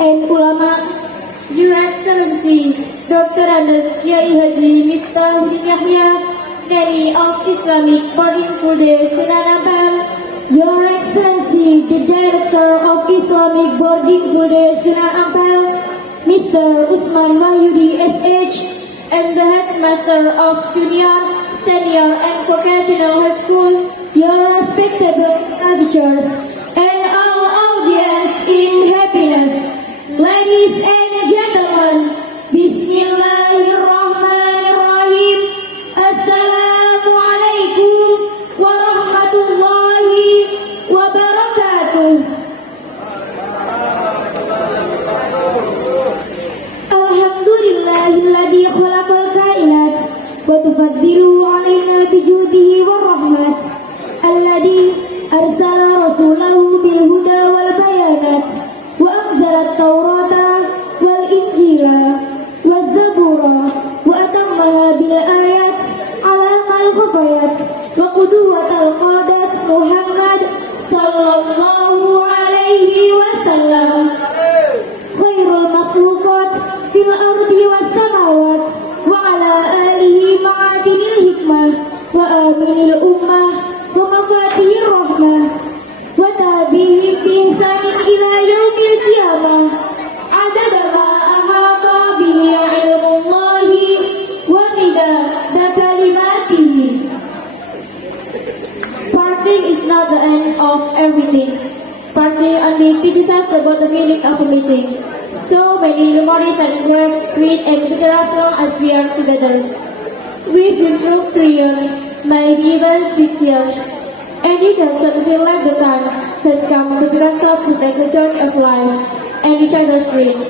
and ulama, Your Excellency, Dr. Andes Kiai Haji Miftahudin Yahya, Nani of Islamic Boarding School Sunan Ampel, Your Excellency, the Director of Islamic Boarding School Sunan Ampel, Mr. Usman Wahyudi SH, and the Headmaster of Junior, Senior and Vocational High School, your respectable teachers, and all audience in happiness. ladies and gentlemen, Bismillahirrahmanirrahim. Assalamualaikum warahmatullahi wabarakatuh. Alhamdulillahilladzi khalaqal kainat wa tufaddilu alaina bijudihi warahmat. Alladzi arsala rasulahu bil huda wal bayanat wa anzala at-taurata wal injila waz zabura wa atammaha bil ayat ala mal ghayat wa qudwatal qadat Muhammad sallallahu alaihi wasallam khairul makhluqat fil ardi was samawat wa ala alihi ma'adinil hikmah wa aminil ummah wa mafatihir rahmah wa tabihi bi ihsanin ila yaumil qiyamah adada ma ahata bihi ilmullahi wa midada kalimatihi. Partying is not the end of everything. Partying only teaches us about the meaning of a meeting. So many memories are engraved, sweet and bitter as long as we are together. We've been through 3 years, maybe even 6 years, and it doesn't feel like the time has come to pick us up to take the journey of life and each other's dreams.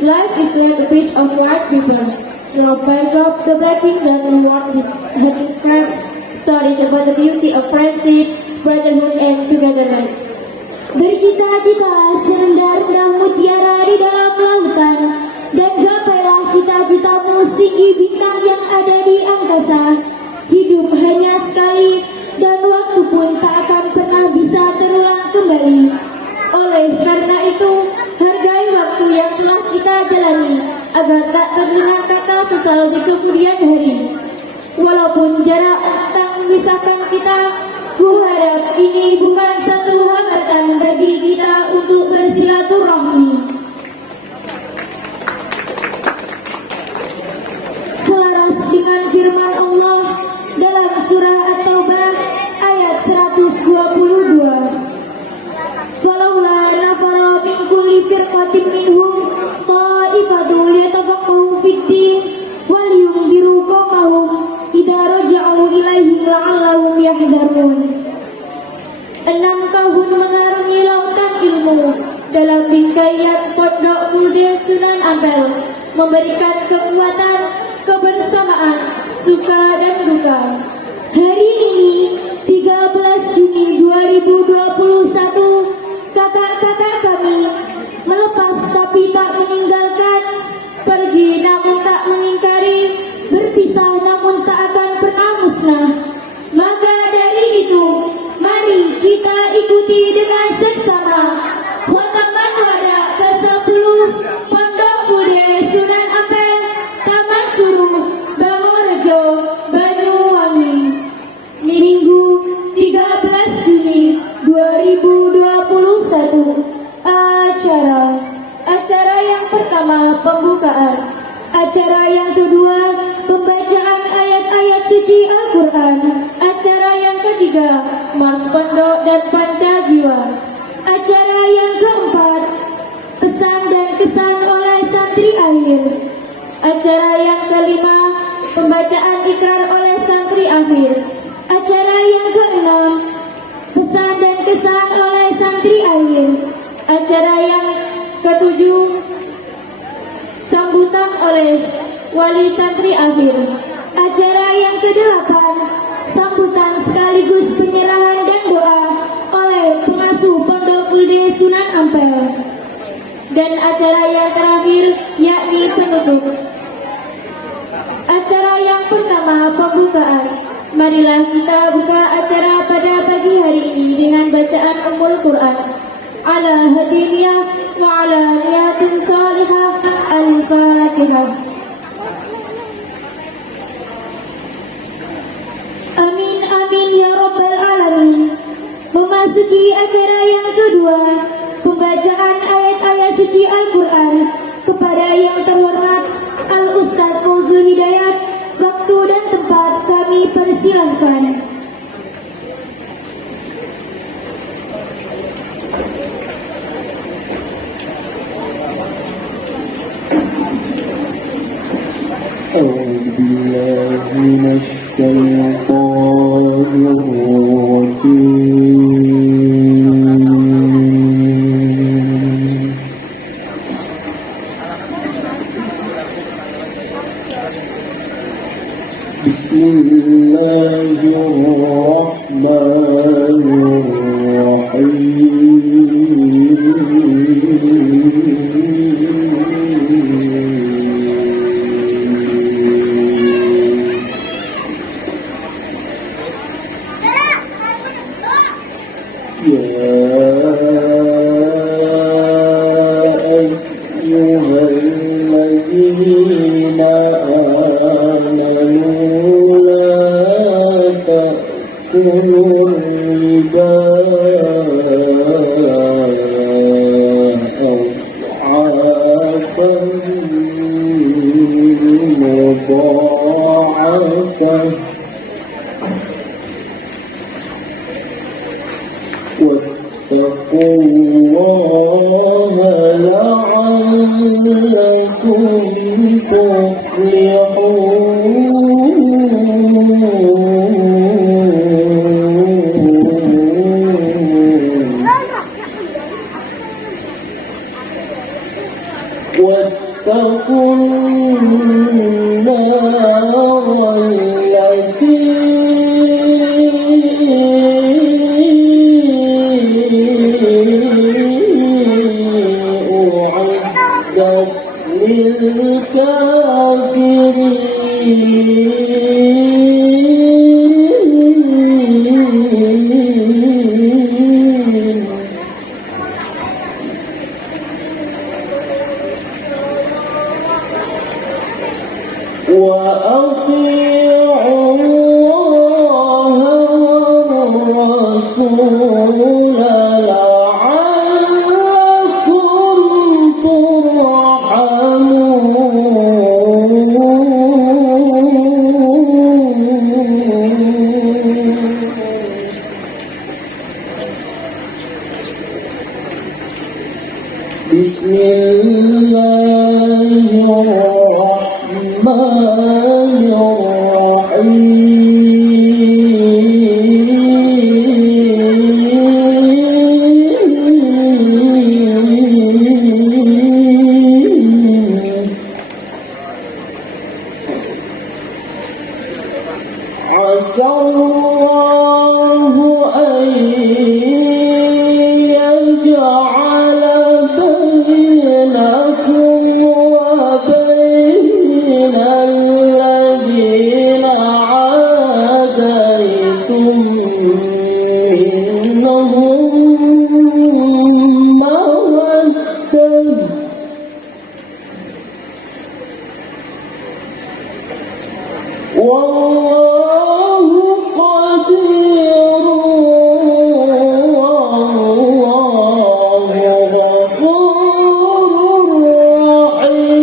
Life is like a piece of white paper, drop by drop, the breaking that the world had described. Stories about the beauty of friendship, brotherhood, and togetherness. Bercita-citalah serendah-rendah mutiara di dalam lautan, dan gapailah cita-citamu setinggi bintang yang ada di angkasa. Hidup hanya sekali, dan waktu pun tak akan pernah bisa terulang kembali. Oleh karena itu, hargai waktu yang telah kita jalani, agar tak terdengar kata sesal di kemudian hari. Walaupun jarak tak memisahkan kita, ku harap ini bukan satu hambatan bagi kita untuk bersilaturahmi. Selaras dengan firman Allah dalam surah At-Taubah ayat 122. Falaula nafara min kulli firqatin minhum ta'ifatun liyatafaqahu fid-din wal yunziru qaumahum idza raja'u ilaihim la'allahum yahdharun. 6 tahun mengarungi lautan ilmu dalam bingkaian Pondok Fude Sunan Ampel, memberikan kekuatan, kebersamaan, suka dan duka. Hari ini 13 Juni 2021, kakak-kakak kami melepas tapi tak meninggalkan, Pergi namun tak mengingkari, berpisah namun tak akan pernah musnah. Maka dari itu, mari kita ikuti dengan seksama khotman wada ke-10 Pondok Fude Sunan Ampel, Taman Suruh, Bangorejo, Banyuwangi, Minggu 13 Juni 2021. acara yang pertama pembukaan, Acara yang kedua, pembacaan ayat-ayat suci Al-Quran. acara yang ketiga Mars Pondok dan Panca Jiwa, Acara yang keempat, pesan dan kesan oleh santri akhir. acara yang kelima pembacaan ikrar oleh santri akhir, Acara yang keenam, pesan dan kesan oleh santri akhir. acara yang ketujuh sambutan oleh wali santri akhir, Acara yang kedelapan, sambutan sekaligus penyerahan dan doa oleh pengasuh Pondok Fude Sunan Ampel. dan acara yang terakhir yakni penutup. Acara yang pertama pembukaan. Marilah kita buka acara pada pagi hari ini dengan bacaan Ummul Quran. على هدي نية وعلى نيات صالحة. الفاتحة. Amin amin ya rabbal alamin. Memasuki acara yang kedua, pembacaan ayat-ayat suci Al-Quran kepada yang terhormat Al-Ustaz Fauzul Hidayat. Waktu dan tempat kami persilahkan. أعوذ بالله من الشيطان الرجيم. بسم الله الرحمن الذين آمنوا لا تأكلوا الربا أضعافا مضاعفة واتقوا الله لعلكم تفلحون. واتقوا النار التي أعدت للكافرين. وأطيعوا الله والرسول لعلكم ترحمون. بسم الله الرحمن الرحيم. عسى الله أن يجعل بينكم وبين الذين عاديتم منهم مودة والله قدير والله غفور رحيم.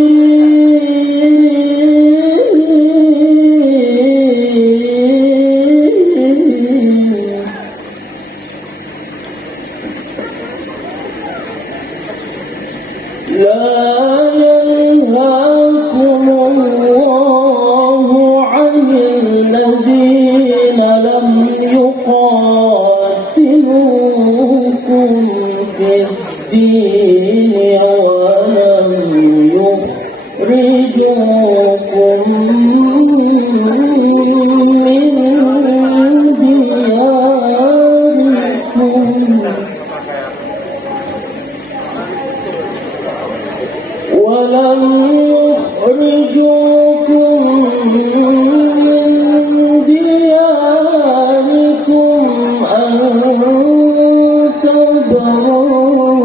لا ينهاكم الله عن الذين لم يقاتلوكم في الدين ولم يخرجوكم من دياركم ولم يخرجوكم من دياركم أن تبروهم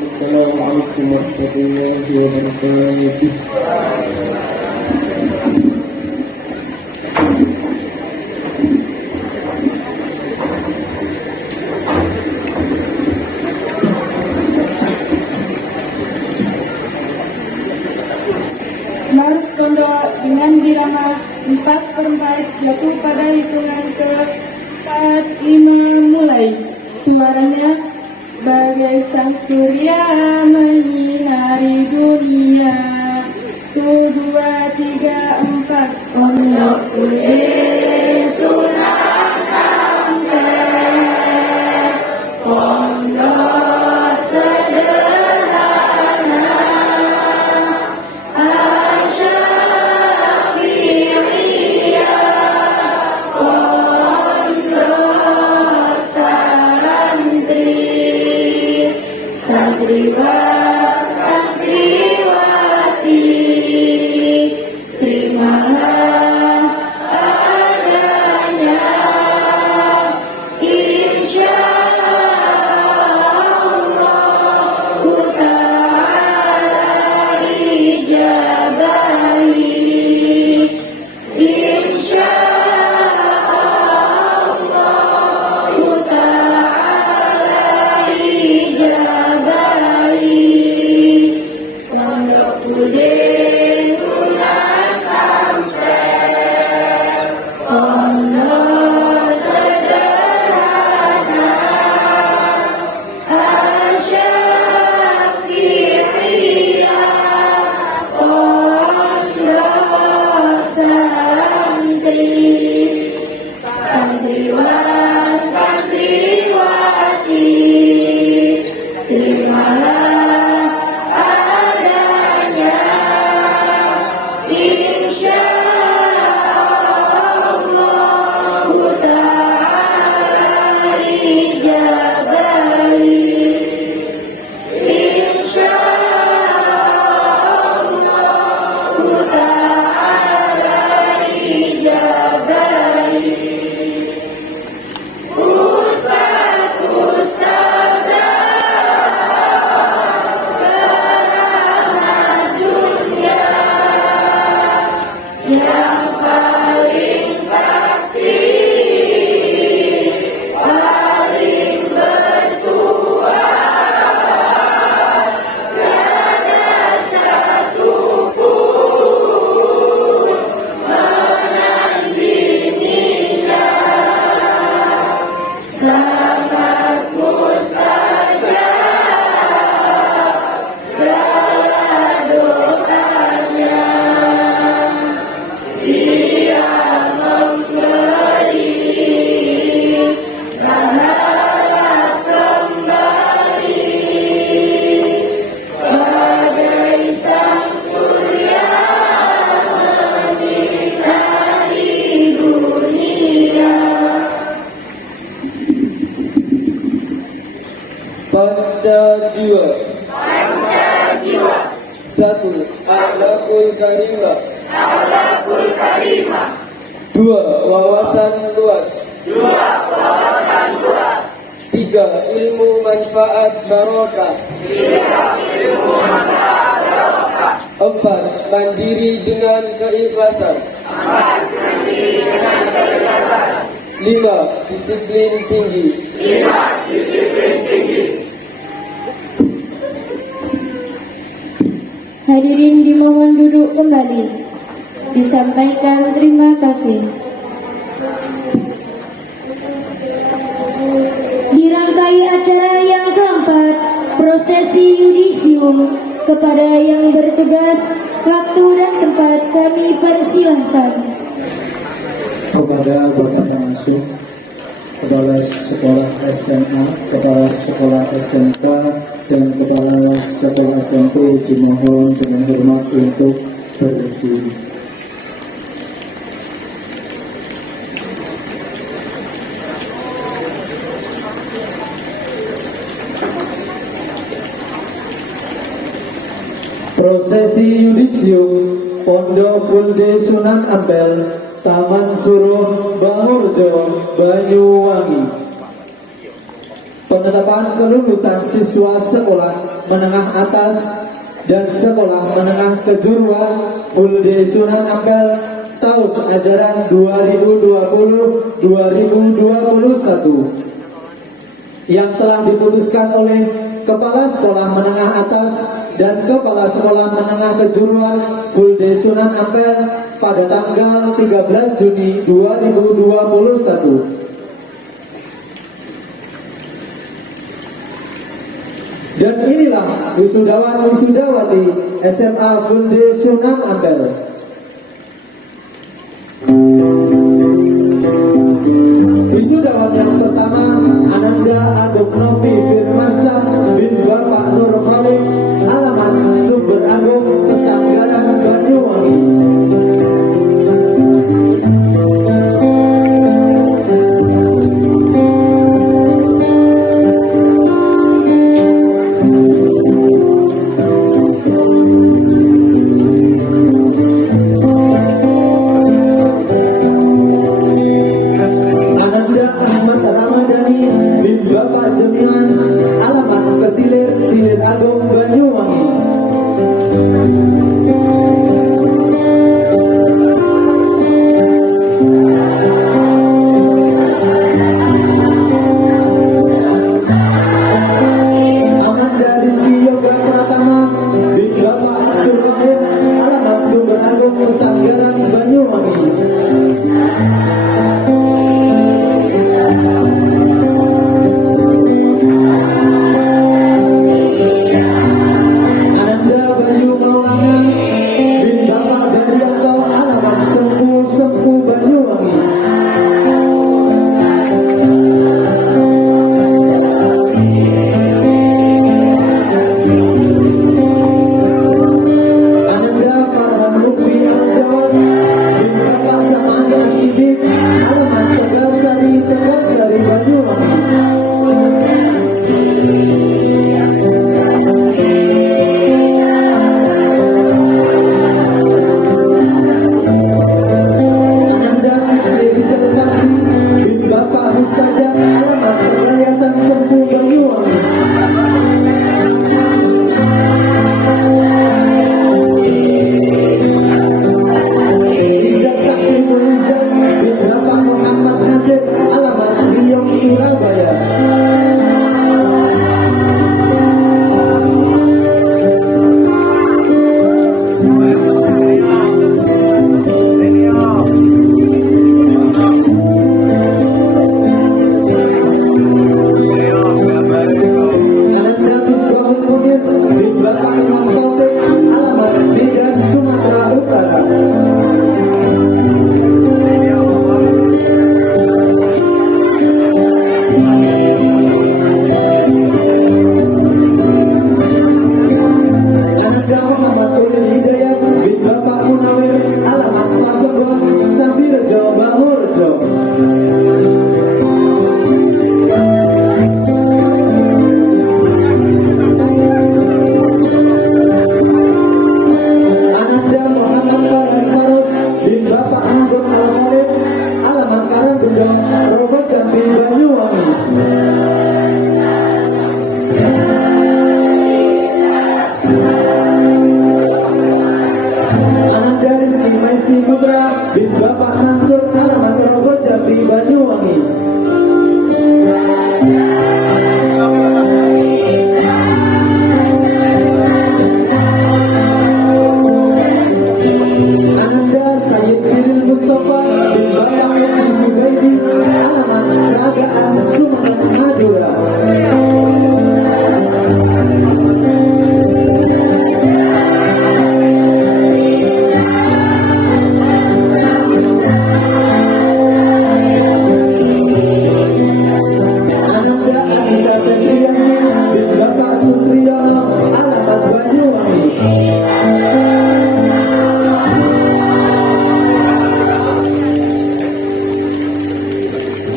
Assalamualaikum warahmatullahi wabarakatuh. Mars pondok dengan birama 4/4 jatuh pada hitungan ke 4-5 mulai. Suaranya bagai sang surya menyinari dunia. 1, 2, 3, 4. Pondok Gede Sunan Ampel, pondok sederhana Asyafi'iyah, pondok santri, santriwan, santriwati, terimalah adanya, insya Allah ta'ala ijabahi, insya Allah ta'ala ijabahi. Pondok Gede Sunan Ampel, pondok sederhana Asyafi'iyah, pondok santri, santriwan, santriwati, terimalah adanya, insya Allah ta'ala ijabahi, insya Allah ta'ala ijabahi. Keramat dunia yang paling sakti, paling bertuah, tiada satu pun menandinginya. Sangat mustajab segala doanya. Dia memberi pahala kembali, bagai sang surya menyinari dunia. Pancajiwa. Satu, akhlakul karimah. Dua, wawasan luas. Tiga, ilmu manfaat barokah. Empat, mandiri dengan keikhlasan. Lima, disiplin tinggi. Hadirin dimohon duduk kembali. Disampaikan terima kasih. Dirangkai acara yang keempat, prosesi yudisium. Kepada yang bertugas, waktu dan tempat kami persilahkan. kepada Bapak Pengasuh, Kepala Sekolah SMA, Kepala Sekolah SMK, dan Kepala Sekolah SMP dimohon dengan hormat untuk berdiri. Prosesi yudisium Pondok Fulde Sunan Ampel, Taman Suruh, Bangurjo, Banyuwangi. Penetapan kelulusan siswa sekolah menengah atas dan sekolah menengah kejuruan Fulde Sunan Ampel tahun ajaran 2020-2021 yang telah diputuskan oleh Kepala Sekolah Menengah Atas dan Kepala Sekolah Menengah Kejuruan Fulde Sunan Ampel pada tanggal 13 Juni 2021. Dan inilah wisudawan wisudawati SMA Fulde Sunan Ampel. Wisudawan yang pertama, Ananda Agung Nopi Firmansyah bin Bapak Nur Khalid, alamat Sumber Agung, Pesanggaran, Banyuwangi.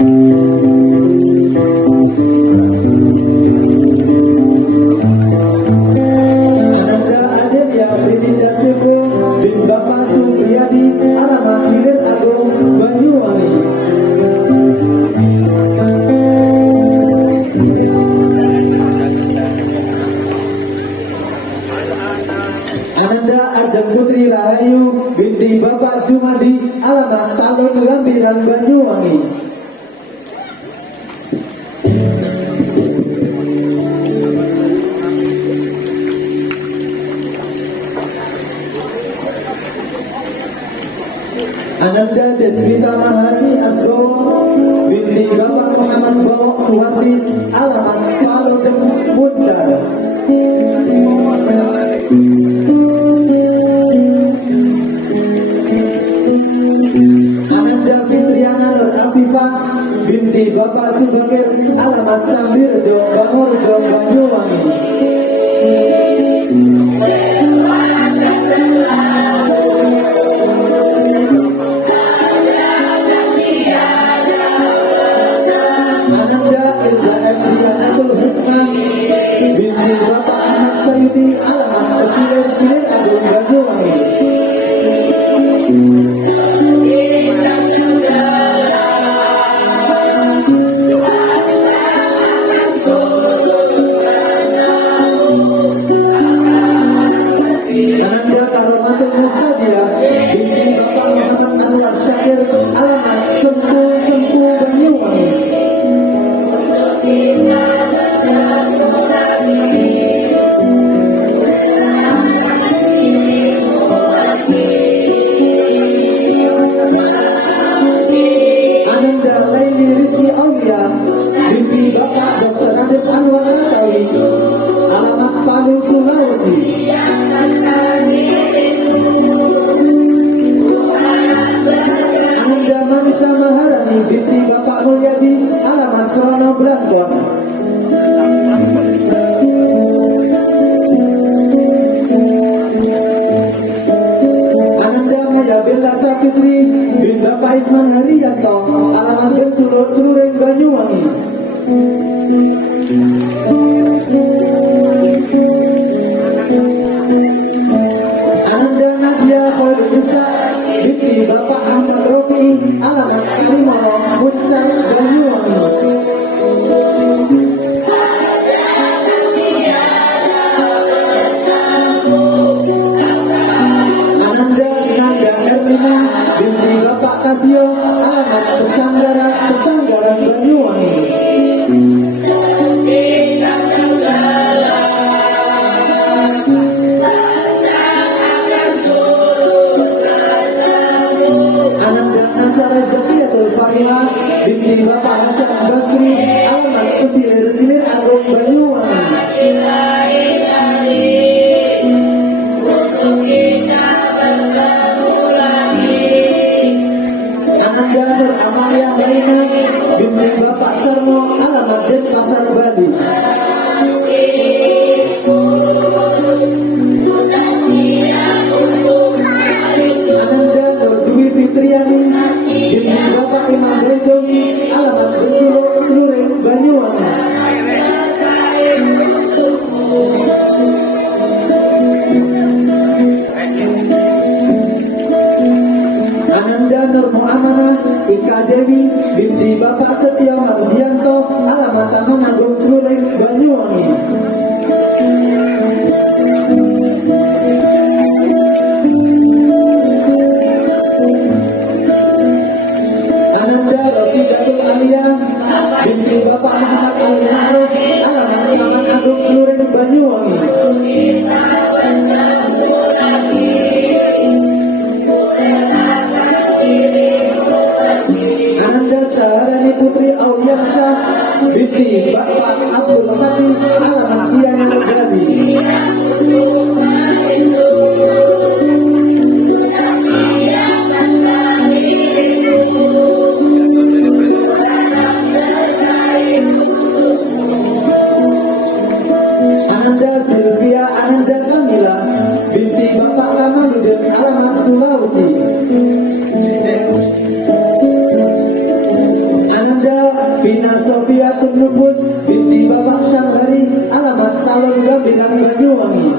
Ananda Adelia Rininda Sevo bin Bapak Supriyadi, alamat Silir Agung, Banyuwangi. Ananda Ajeng Putri Rahayu binti Bapak Jumadi, alamat Talun Lambiran, Banyuwangi. Ananda Deswita Maharani Asgowo binti Bapak Muhammad Bawok Suwati, alamat Palodem, Muncar. Ananda Fitriana Nur Afifah binti Bapak Subakir, alamat Sambirjo, Bangurjo, Banyuwangi. Ananda Ilda Efrianatul Hikmah binti Bapak Ahmad Sayuti, alamat Silir Agung, Banyuwangi. Ananda Karomatul Muhtadiah binti Bapak Muhammad Anwar Syakir, alamat Sempu, Banyuwangi. Ananda Laili Rizki Aulia binti Bapak Dr. Andes Anwar Natawi, alamat Palu, Sulawesi. Ananda Manisa Maharani binti Bapak Mulyadi, alamat Serono, Blangkon. Ananda Maya Bella Sapitri bin Bapak Isman Hariyanto, alamat Benculur, Celureng, Banyuwangi. Ananda Nadia Khairul Nisa binti Bapak Ahmad Rofi, alamat Kalimoro, Muncar, Banyuwangi. Ananda Nanda Erlina binti Bapak Kasio, alamat Pesanggaran, Banyuwangi. Ananda Nasara Zakiyatul Fariha binti Bapak Hasan Basri, alamat Silir Agung, Banyuwangi. Ananda Nur Amalia Laina binti Bapak Sarmo, alamat Denpasar, Bali. Ananda Nur Dwi Fitriani binti Bapak Imam Redomi, alamat Benculur, Celureng, Banyuwangi. Ananda Nur Muamanah Ika Dewi binti Bapak Setia Mardianto, alamat Taman Agung, Celureng, Banyuwangi. Ananda Rosidatul Alia binti Bapak Muhammad Ali Ma'ruf, alamat Taman Agung, Celureng, Banyuwangi. Ananda Saharani Putri Auliansa binti Bapak Abdul Hadi, alamat Gianyar, Bali. Ananda Sylvia Ananda Kamila binti Bapak Kamaludin, alamat Sulawesi. Ananda Vina Sofiatun Nufus binti Bapak Syamhari, alamat Talon Gambiran Banyuwangi.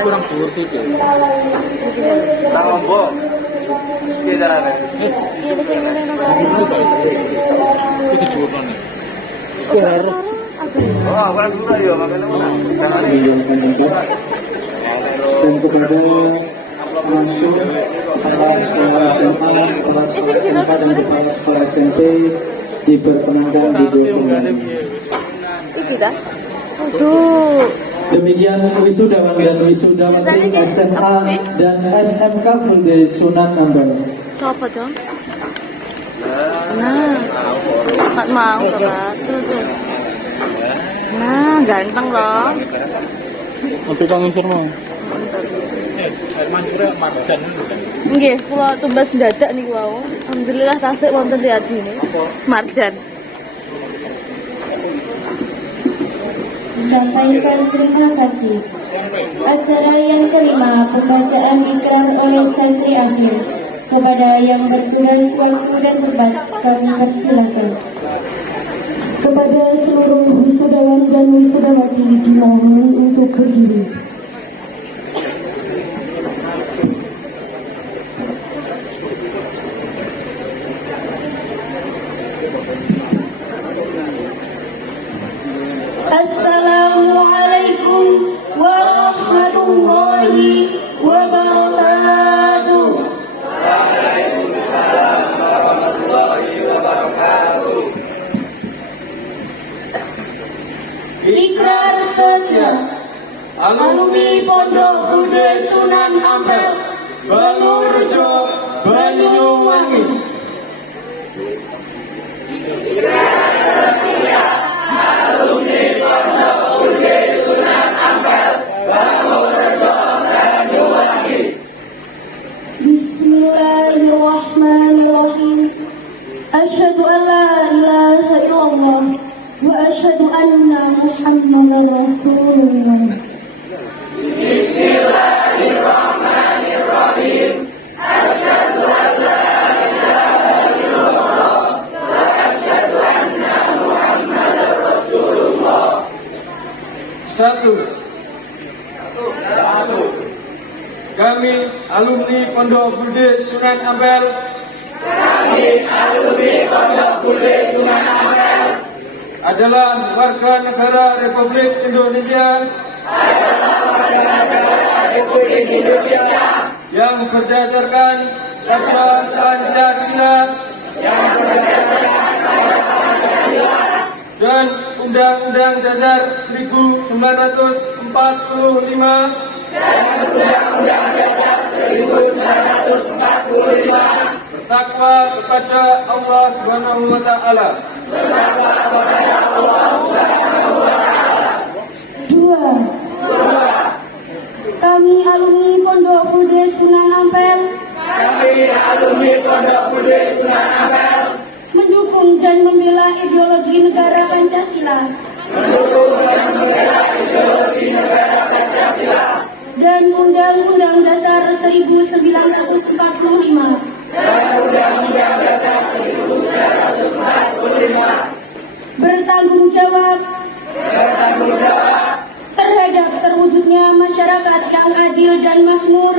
kurang dhuwur sithik. Tak ngombo. Piye carane? Kudu dhuwur mana? Oh, kurang dhuwur ya makane ora. Carane Dan kepada langsung kepala sekolah SMA, kepala sekolah SMK dan kepala sekolah SMP diperkenankan duduk kembali. Demikian wisudawan dan wisudawati SMA dan SMK Full Day Sunan Ampel. Siapa Jong? Nah, Pak mau Pak, terus. Nah, ganteng loh. Untuk kang informa. Nggih, kula tumbas dadak niku wau. Alhamdulillah tasik wonten di adine. Marjan. Sampaikan terima kasih. Acara yang kelima, pembacaan ikrar oleh santri akhir. Kepada yang bertugas waktu dan tempat, kami persilakan. Kepada seluruh wisudawan dan wisudawati dimohon untuk berdiri. Assalamualaikum warahmatullahi wabarakatuh. Waalaikumsalam warahmatullahi wabarakatuh. Ikrar setia alumni Pondok Gede Sunan Ampel, Bangurejo, Banyuwangi. Bismillahirrahmanirrahim. Asyhadu an la ilaha illallah wa asyhadu anna Muhammadar Rasulullah. Satu. Kami alumni Pondok Gede Sunan Ampel. Adalah warga negara Republik Indonesia. Yang berdasarkan pada Pancasila. Dan Undang-Undang Dasar 1945. Bertakwa kepada Allah Subhanahu wa taala. Dua. Kami alumni Pondok Gede Sunan Ampel. Mendukung dan membela ideologi negara Pancasila. Dan Undang-Undang Dasar 1945. Bertanggung jawab terhadap terwujudnya masyarakat yang adil dan makmur.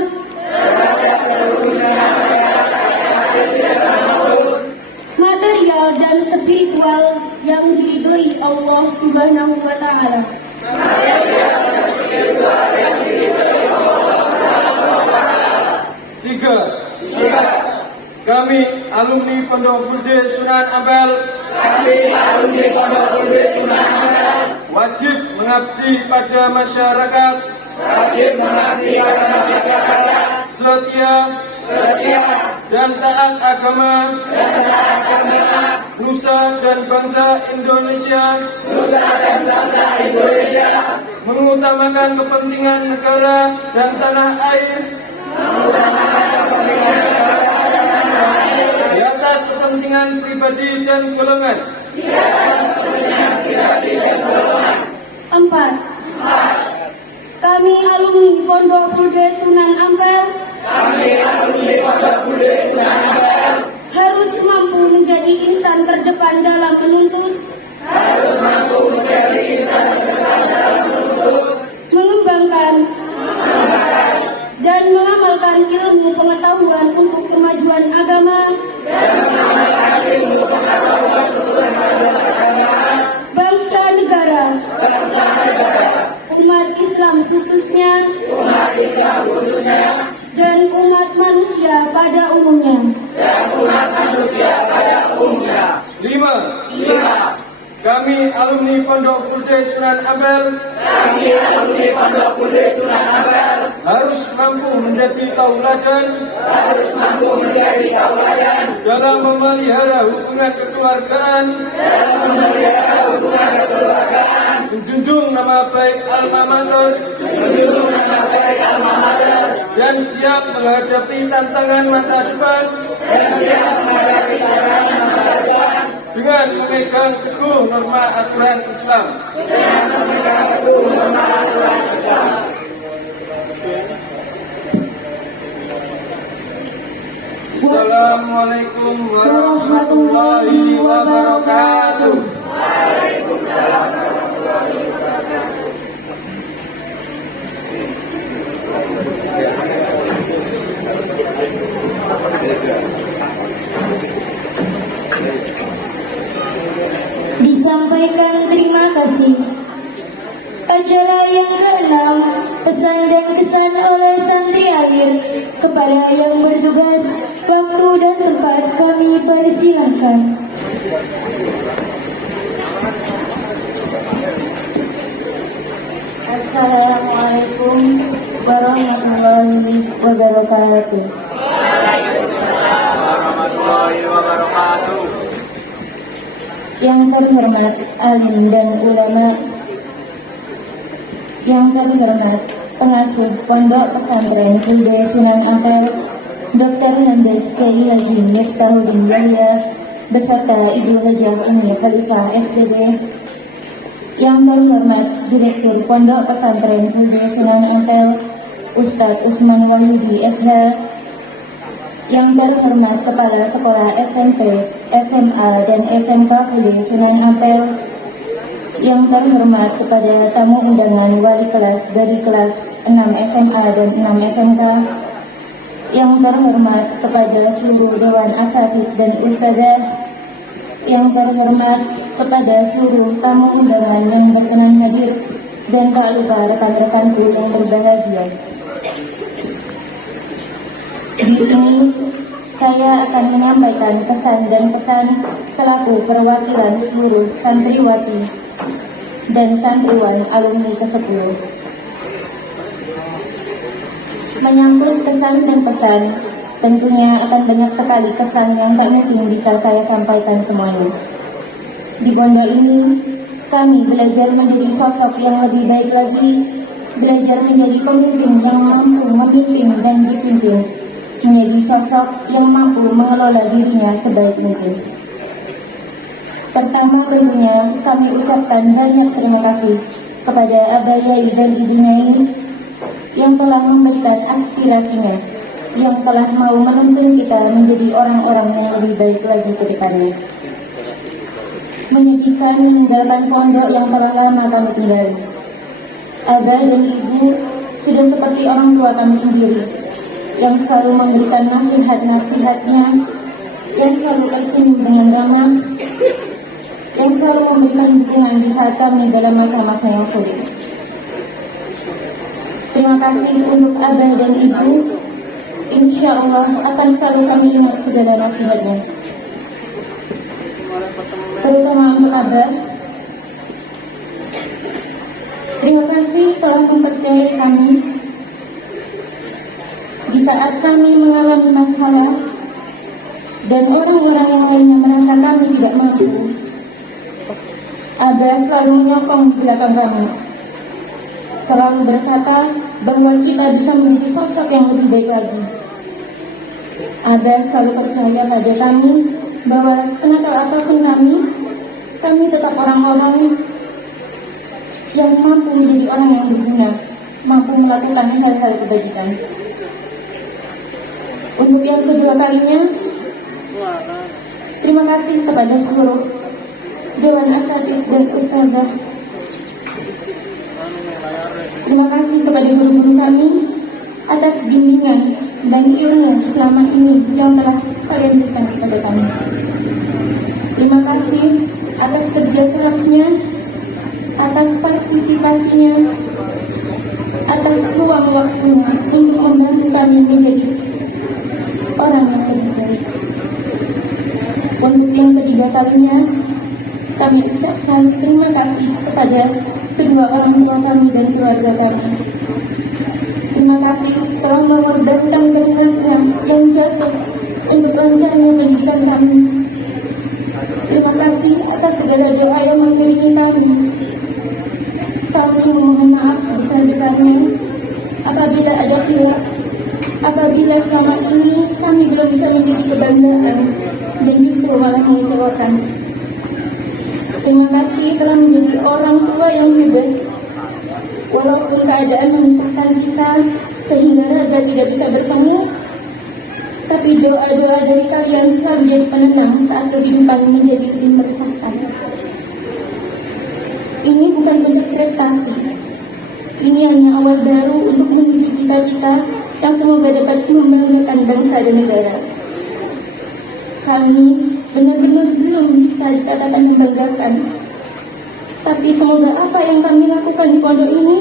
Material dan spiritual yang diridhoi Allah Subhanahu wa taala. Tiga. Kami alumni Pondok Gede Sunan Ampel. Wajib mengabdi pada masyarakat. Setia dan taat agama. Nusa dan bangsa Indonesia. Mengutamakan kepentingan negara dan tanah air. Di atas kepentingan pribadi dan golongan. Empat. Kami alumni Pondok Gede Sunan Ampel. Harus mampu menjadi insan terdepan dalam menuntut. Mengembangkan Kami alumni Pondok Gede Sunan Ampel harus mampu menjadi tauladan dalam memelihara hubungan kekeluargaan, menjunjung nama baik alma mater, dan siap menghadapi tantangan masa depan dengan memegang teguh norma aturan Islam. Assalamualaikum warahmatullahi wabarakatuh. Disampaikan terima kasih. Acara yang ke-6, pesan dan kesan oleh santri akhir kepada yang bertugas. Waktu dan tempat kami persilahkan. Assalamualaikum warahmatullahi wabarakatuh. Yang terhormat alim dan ulama, yang terhormat pengasuh Pondok Pesantren Gede Sunan Ampel, Dr. Handes Kiai Haji Miftahuddin Yahya beserta Ibu Hajah Umi Khalifah SPD, yang terhormat Direktur Pondok Pesantren Gede Sunan Ampel, Ustadz Usman Wahyudi SH, yang terhormat Kepala Sekolah SMP, SMA, dan SMK Gede Sunan Ampel, yang terhormat kepada tamu undangan wali kelas dari kelas 6 SMA dan 6 SMK, yang terhormat kepada seluruh Dewan Asatidz dan Ustadzah, yang terhormat kepada seluruh tamu undangan yang berkenan hadir, dan tak lupa rekan-rekanku yang berbahagia. Di sini saya akan menyampaikan kesan dan pesan selaku perwakilan seluruh santriwati dan santriwan alumni ke-10. Menyambut kesan dan pesan, tentunya akan banyak sekali kesan yang tak mungkin bisa saya sampaikan semuanya. Di pondok ini, kami belajar menjadi sosok yang lebih baik lagi, belajar menjadi pemimpin yang mampu memimpin dan dipimpin, menjadi sosok yang mampu mengelola dirinya sebaik mungkin. Pertama tentunya kami ucapkan banyak terima kasih kepada Abah Yai dan Ibu Nyai yang telah memberikan aspirasinya, yang telah mau menuntun kita menjadi orang-orang yang lebih baik lagi ke depannya. Menyedihkan meninggalkan pondok yang telah lama kami tinggali. Abah dan Ibu sudah seperti orang tua kami sendiri, yang selalu memberikan nasihat-nasihatnya, yang selalu tersenyum dengan ramah, yang selalu memberikan dukungan di saat kami dalam masa-masa yang sulit. Terima kasih untuk Abah dan Ibu. Insya Allah akan selalu kami ingat segala nasihatnya. Terutama untuk Abah, terima kasih telah mempercayai kami di saat kami mengalami masalah dan orang-orang yang lainnya merasa kami tidak mampu. Abah selalu menyokong di belakang kami, selalu berkata bahwa kita bisa menjadi sosok yang lebih baik lagi. Abah selalu percaya pada kami bahwa senakal apapun kami tetap orang-orang yang mampu menjadi orang yang berguna, mampu melakukan hal-hal kebajikan. Untuk yang kedua kalinya, terima kasih kepada seluruh Dewan Asatidz dan Ustadzah. Terima kasih kepada guru-guru kami atas bimbingan dan ilmu selama ini yang telah kalian berikan kepada kami. Terima kasih atas kerja kerasnya, atas partisipasinya, atas luang waktunya untuk membantu kami menjadi orang yang lebih baik. Untuk yang ketiga kalinya, Kami ucapkan terima kasih kepada kedua orang tua kami dan keluarga kami. Terima kasih telah mengorbankan keringatnya yang jatuh untuk lancarnya pendidikan kami. Terima kasih atas segala doa yang mengiringi kami. Kami memohon maaf sebesar-besarnya apabila ada khilaf, apabila selama ini kami belum bisa menjadi kebanggaan dan justru malah mengecewakan. Terima kasih telah menjadi orang tua yang hebat. Walaupun keadaan memisahkan kita sehingga raga tidak bisa bertemu, tapi doa-doa dari kalian selalu jadi penenang saat kehidupan menjadi lebih meresahkan. Ini bukan bentuk prestasi. Ini hanya awal baru untuk menuju cita-cita yang semoga dapat membanggakan bangsa dan negara. Kami benar-benar belum bisa dikatakan membanggakan. Tapi semoga apa yang kami lakukan di pondok ini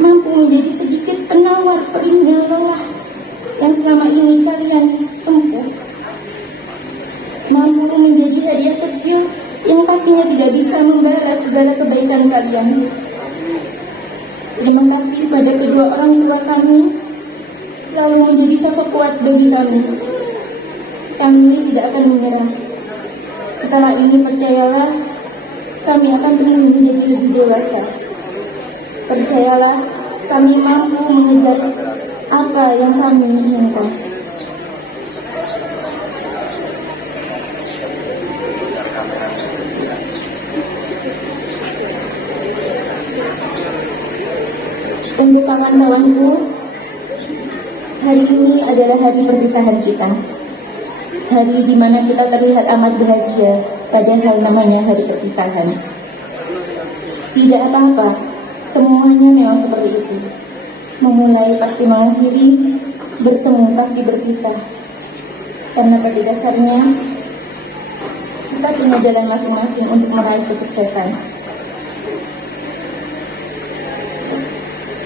mampu menjadi sedikit penawar perindah lelah yang selama ini kalian tempuh. Mampu menjadi hadiah kecil yang pastinya tidak bisa membalas segala kebaikan kalian. Terima kasih pada kedua orang tua kami selalu menjadi sosok kuat bagi kami. Kami tidak akan menyerah. Setelah ini percayalah, kami akan terus menjadi lebih dewasa. Percayalah, kami mampu mengejar apa yang kami inginkan. Untuk kawan-kawanku, hari ini adalah hari perpisahan kita. Hari di mana kita terlihat amat bahagia, padahal namanya hari perpisahan. Tidak apa-apa, semuanya memang seperti itu. Memulai pasti mengakhiri, bertemu pasti berpisah. Karena pada dasarnya, kita punya jalan masing-masing untuk meraih kesuksesan.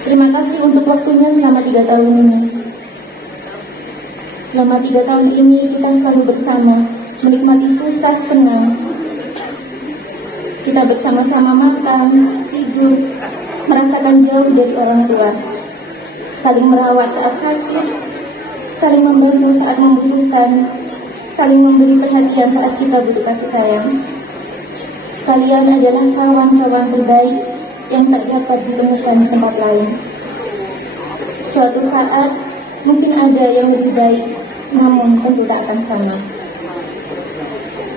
Terima kasih untuk waktunya selama 3 tahun ini. Selama 3 tahun ini kita selalu bersama, menikmati susah senang. Kita bersama-sama makan, tidur, merasakan jauh dari orang tua, saling merawat saat sakit, saling membantu saat membutuhkan, saling memberi perhatian saat kita butuh kasih sayang. Kalian adalah kawan-kawan terbaik yang tak dapat ditemukan di tempat lain. Suatu saat mungkin ada yang lebih baik, namun tentu tak akan sama.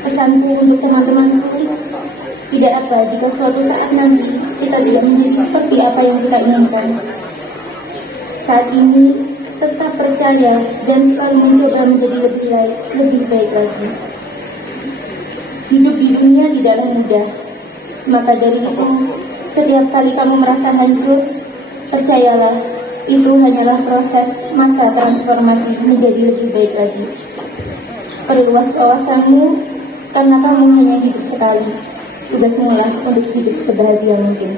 Pesanku untuk teman-temanku, tidak apa jika suatu saat nanti kita tidak menjadi seperti apa yang kita inginkan. Saat ini tetap percaya dan selalu mencoba menjadi lebih baik lagi. Hidup di dunia tidaklah mudah, maka dari itu setiap kali kamu merasa hancur, percayalah, itu hanyalah proses masa transformasi menjadi lebih baik lagi. Perluas wawasanmu, karena kamu hanya hidup sekali. Tugasmulah untuk hidup sebahagia mungkin.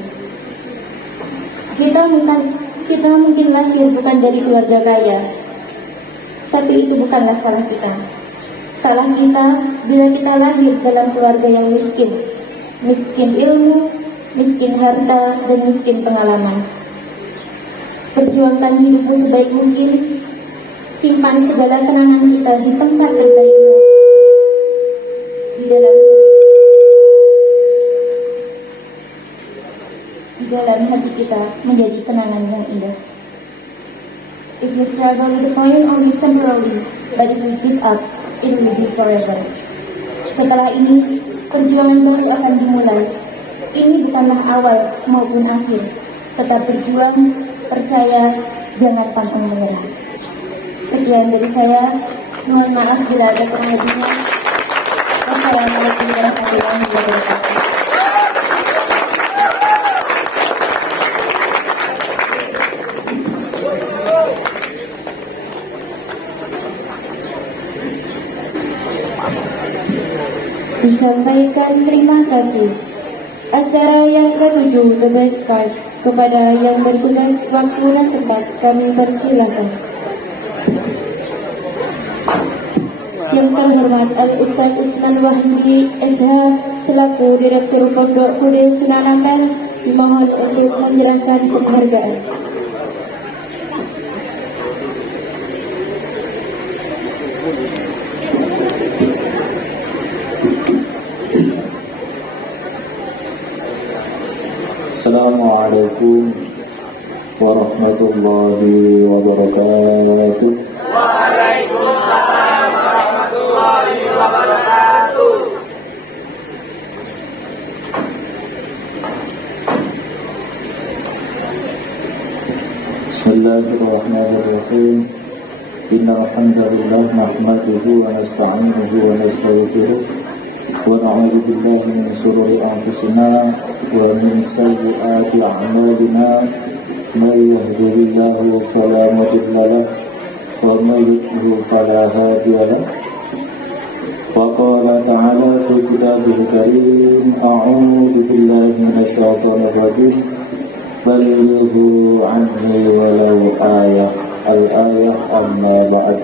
Kita mungkin lahir bukan dari keluarga kaya, tapi itu bukanlah salah kita. Salah kita bila kita lahir dalam keluarga yang miskin. Miskin ilmu, miskin harta, dan miskin pengalaman. Perjuangkan hidupmu sebaik mungkin. Simpan segala kenangan kita di tempat terbaikmu, di dalam hati kita menjadi kenangan yang indah. If you struggle with the coin only temporarily, but if you give up, it will be forever. Setelah ini, perjuangan baru akan dimulai. Ini bukanlah awal maupun akhir. Tetap berjuang, percaya, jangan pantang menyerah. Sekian dari saya. Mohon maaf bila ada kurang lebihnya. Wassalamualaikum warahmatullahi wabarakatuh. Disampaikan terima kasih. Acara yang ke-7 The Best Five. Kepada yang bertugas waktu dan tempat kami persilahkan. Yang yang terhormat Al-Ustaz Usman Wahidi SH selaku Direktur Pondok Fude Sunan Ampel dimohon untuk menyerahkan penghargaan. Assalamualaikum warahmatullahi wabarakatuh. Waalaikumsalam warahmatullahi wabarakatuh. Bismillahirrahmanirrahim. Innal hamdalillah nahmaduhu wa nasta'inuhu wa nastaghfiruh wa na'udzu billahi min shururi anfusina wa min sayyiati a'malina. May yahdihillahu fala mudilla lahu wa may yudlil fala hadiya lahu. Wa qala ta'ala fi kitabihil karim, a'udzu billahi minasy syaithanir rajim. Balighu anni walau ayah. Al-ayah amma ba'd.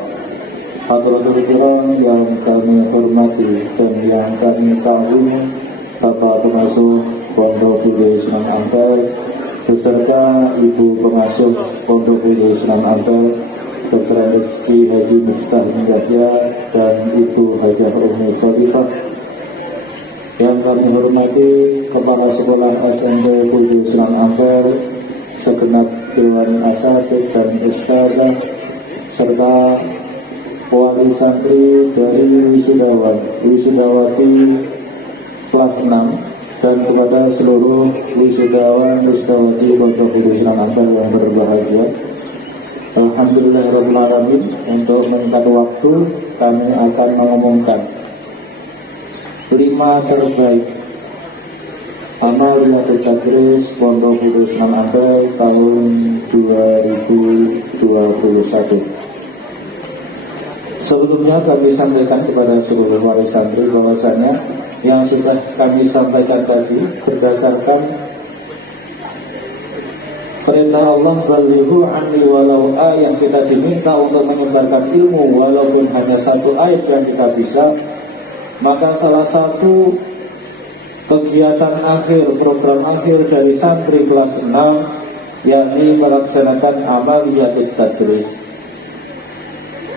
Hadratul kiram yang kami hormati dan yang kami kagumi, Bapak Pengasuh Pondok Fude Sunan Ampel beserta Ibu Pengasuh Pondok Fude Sunan Ampel, Dr. Rizky Haji Miftah Yahya dan Ibu Hajah Umi Khalifah. Yang kami hormati Kepala Sekolah SMP Fude Sunan Ampel, segenap Dewan Asatidz dan Ustadzah, serta wali santri dari wisudawati kelas 6, dan kepada seluruh wisudawati Pondok Fude Sunan Ampel yang berbahagia. Alhamdulillahirabbil alamin. Untuk meningkat waktu, kami akan mengumumkan 5 terbaik Amaliyatul Tadris Pondok Fude Sunan Ampel tahun 2021. Sebelumnya kami sampaikan kepada seluruh wali santri bahwasanya yang sudah kami sampaikan tadi berdasarkan perintah Allah, balighu anni walau ayat, kita diminta untuk menyebarkan ilmu walaupun hanya 1 ayat yang kita bisa. Maka salah satu kegiatan akhir, program akhir dari santri kelas 6 yakni melaksanakan amaliyatul tadris.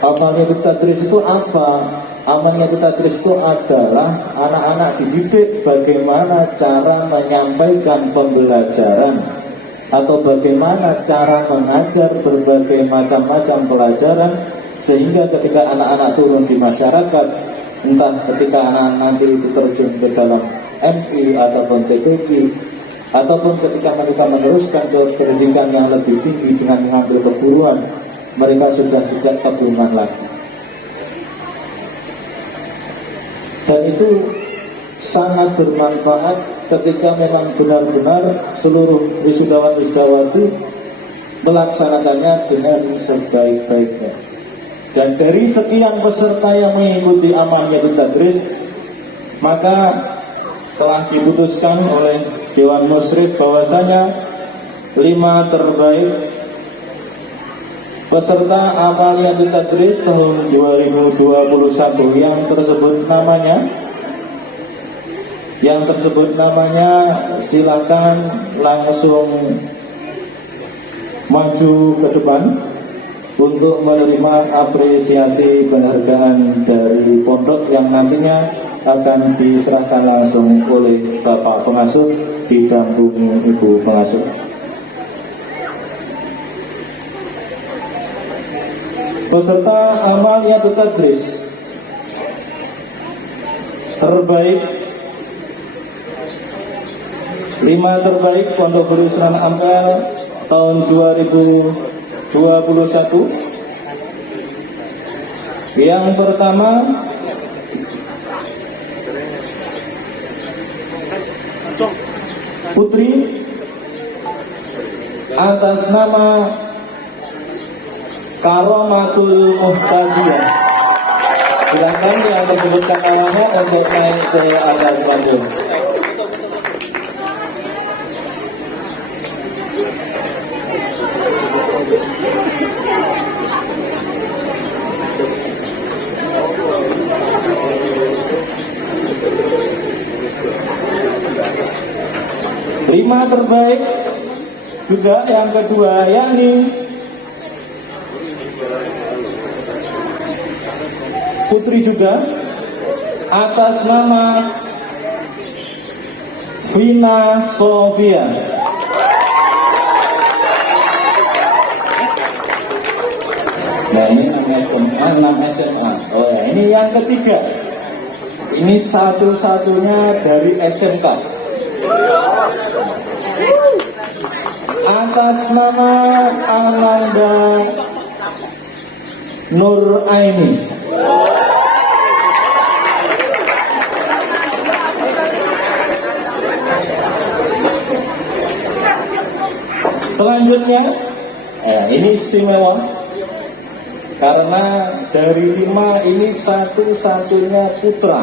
Amaliyatul tadris itu apa? Amaliyatul tadris itu adalah anak-anak dididik bagaimana cara menyampaikan pembelajaran atau bagaimana cara mengajar berbagai macam-macam pelajaran, sehingga ketika anak-anak turun di masyarakat, entah ketika anak nanti itu terjun ke dalam MI ataupun TPQ, ataupun ketika mereka meneruskan ke pendidikan yang lebih tinggi dengan mengambil perguruan, mereka sudah tidak kebingungan lagi. Dan itu sangat bermanfaat ketika memang benar-benar seluruh wisudawan-wisudawati melaksanakannya dengan sebaik-baiknya. Dan dari sekian peserta yang mengikuti amaliyatul tadris, maka telah diputuskan oleh Dewan Musyrif bahwasanya 5 terbaik peserta amaliyatul tadris tahun 2021 yang tersebut namanya silakan langsung maju ke depan untuk menerima apresiasi penghargaan dari pondok yang nantinya akan diserahkan langsung oleh Bapak Pengasuh didampingi Ibu Pengasuh. Peserta amaliyatul tadris terbaik, 5 terbaik Pondok Fude Sunan Ampel tahun 2021. Yang pertama, Putri atas nama Karomatul Muhtadiyah. Silakan yang disebutkan namanya untuk naik ke atas panggung. 5 terbaik juga yang kedua yakni putri juga atas nama Vina Sofia. Nah ini 6 SMA. Oh ya, ini yang ketiga. Ini satu-satunya dari SMK. Atas nama Ananda Nur Aini. Selanjutnya, ini istimewa karena dari 5 ini satu-satunya putra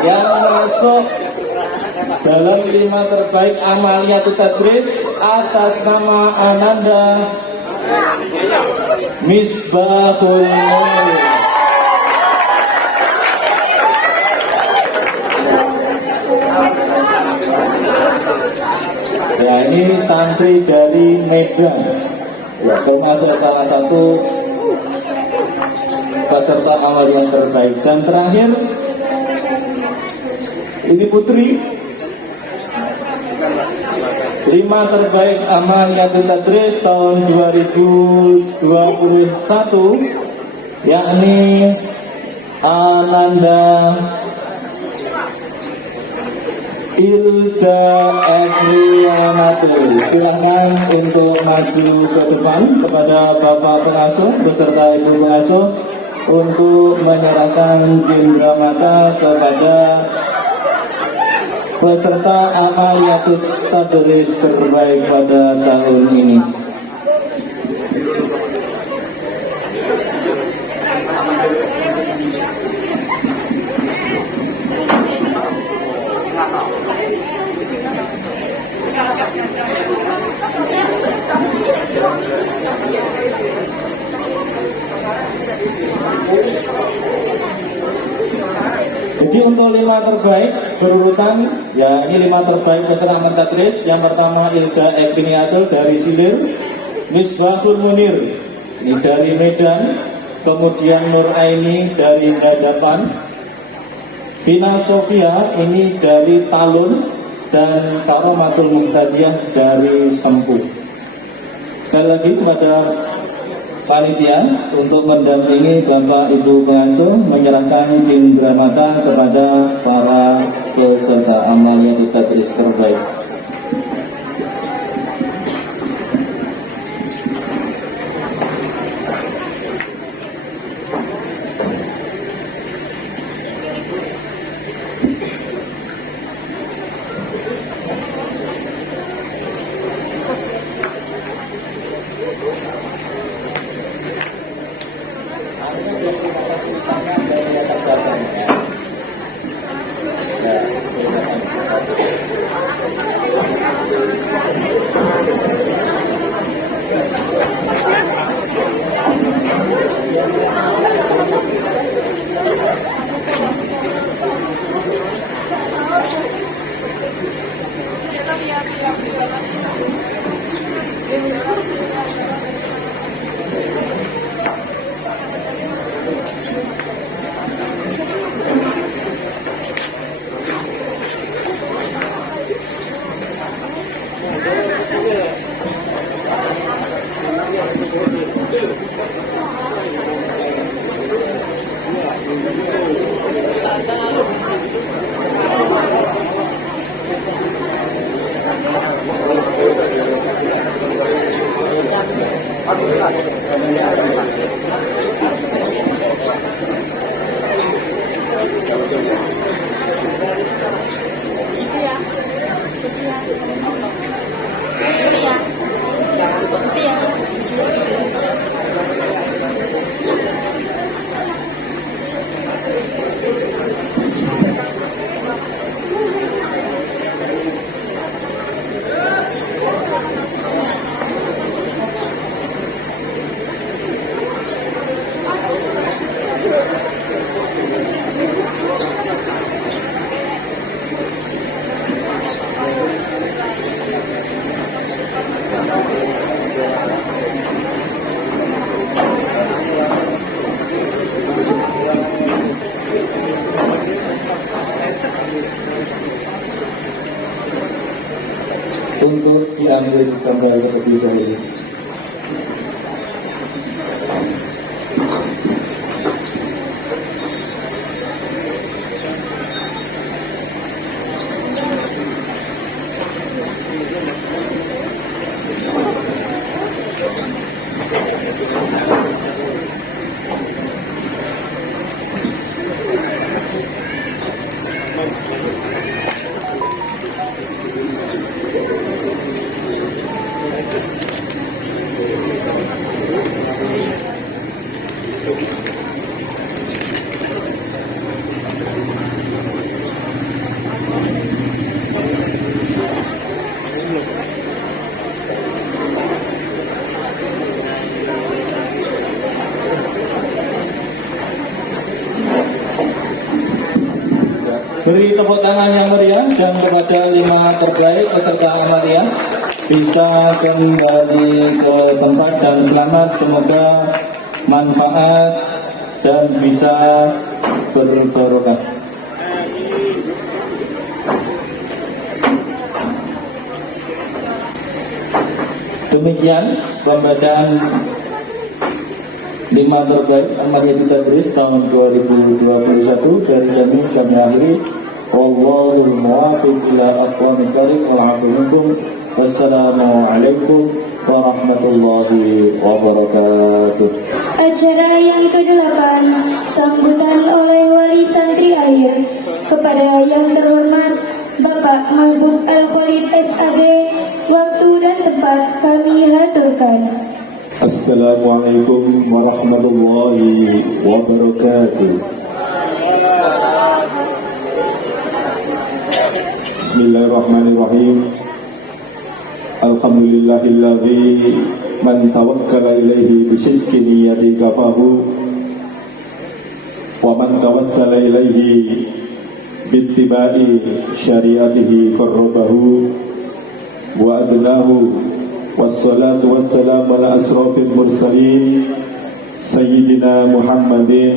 yang masuk dalam 5 terbaik Amaliatul Tadris atas nama Ananda Misbahul Nur. Ya, ini santri dari Medan, ya, termasuk salah satu peserta amal yang terbaik. Dan terakhir, ini putri 5 terbaik Amaliatul Tadris tahun 2021, yakni Ananda Ilda Edrianatul. Silahkan untuk maju ke depan kepada Bapak Pengasuh beserta Ibu Pengasuh untuk menyerahkan cendramata kepada peserta Amaliatul Tadris terbaik pada tahun ini. Jadi untuk 5 terbaik berurutan, ya ini 5 terbaik peserta Amal Tadris. Yang pertama Ilda Ekiniatul dari Silir, Misbahul Munir ini dari Medan, kemudian Nur Aini dari Hadapan, Vina Sofia ini dari Talun, dan Karomatul Muhtadiyah dari Sempu. Sekali lagi kepada panitia untuk mendampingi Bapak Ibu Pengasuh menyerahkan cendramata kepada para peserta Amaliatul Tadris terbaik. untuk diambil gambar terlebih dahulu. Beri tepuk tangan yang meriah dan kepada 5 terbaik peserta amalia bisa kembali ke tempat dan selamat, semoga manfaat dan bisa berbarokah. Demikian pembacaan 5 terbaik Amalia Tadris tahun 2021 dari kami akhiri. Wallahul muwaffiq ila aqwamit thoriq wal 'afwu minkum. Wassalamualaikum warahmatullahi wabarakatuh. Acara yang ke-8 sambutan oleh wali santri akhir kepada yang terhormat Bapak Mahbub Al-Khalid SAG. Waktu dan tempat kami haturkan. Assalamualaikum warahmatullahi wabarakatuh. Bismillahirrahmanirrahim. Alhamdulillahilladzi man tawakkala ilaihi bisidqi niyyati kafahu wa man tawassala ilaihi bittiba'i syariatihi qarrabahu wa adnahu. Wassalatu wassalamu ala asrafil mursalin Sayyidina Muhammadin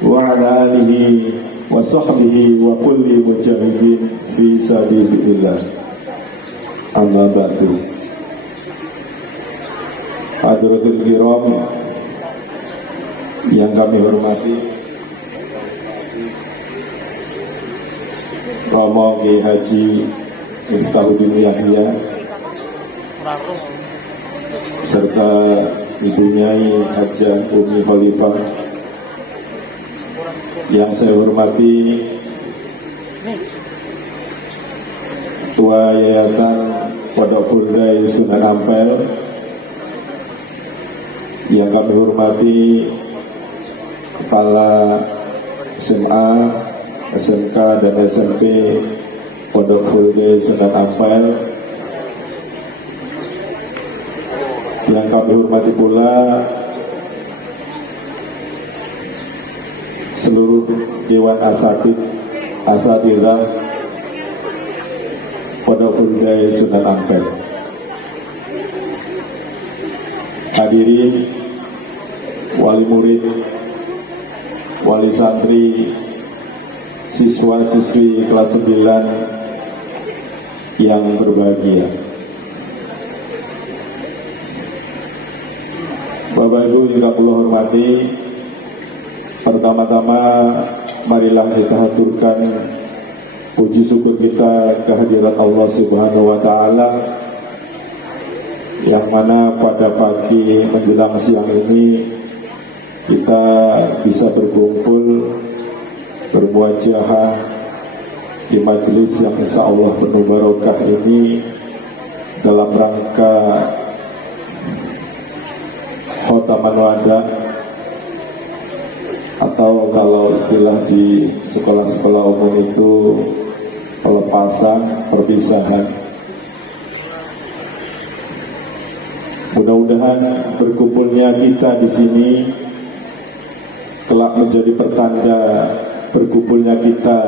wa ala alihi wa sahbihi wa kulli mujahidin fi sabilillah. Amma ba'du. Hadratul kiram yang kami hormati, Romo Kiai Haji Miftahuddin Yahya serta Ibu Nyai Hajah Umi Khalifah yang saya hormati, Ketua Yayasan Pondok Fuldai Sunan Ampel yang kami hormati, Kepala SMA, SMK dan SMP Pondok Fuldai Sunan Ampel, yang kami hormati pula seluruh Dewan Asatidzah Pondok Fuldai Sunan Ampel. Hadirin wali murid, wali santri, siswa-siswi kelas 9 yang berbahagia. Bapak Ibu yang kami hormati, pertama-tama marilah kita haturkan puji syukur kita kehadirat Allah Subhanahu wa Ta'ala, yang mana pada pagi menjelang siang ini kita bisa berkumpul bermuajahah di majelis yang insya Allah penuh barokah ini dalam rangka Khotaman Wada, atau kalau istilah di sekolah-sekolah umum itu pelepasan, perpisahan. Mudah-mudahan berkumpulnya kita di sini kelak menjadi pertanda berkumpulnya kita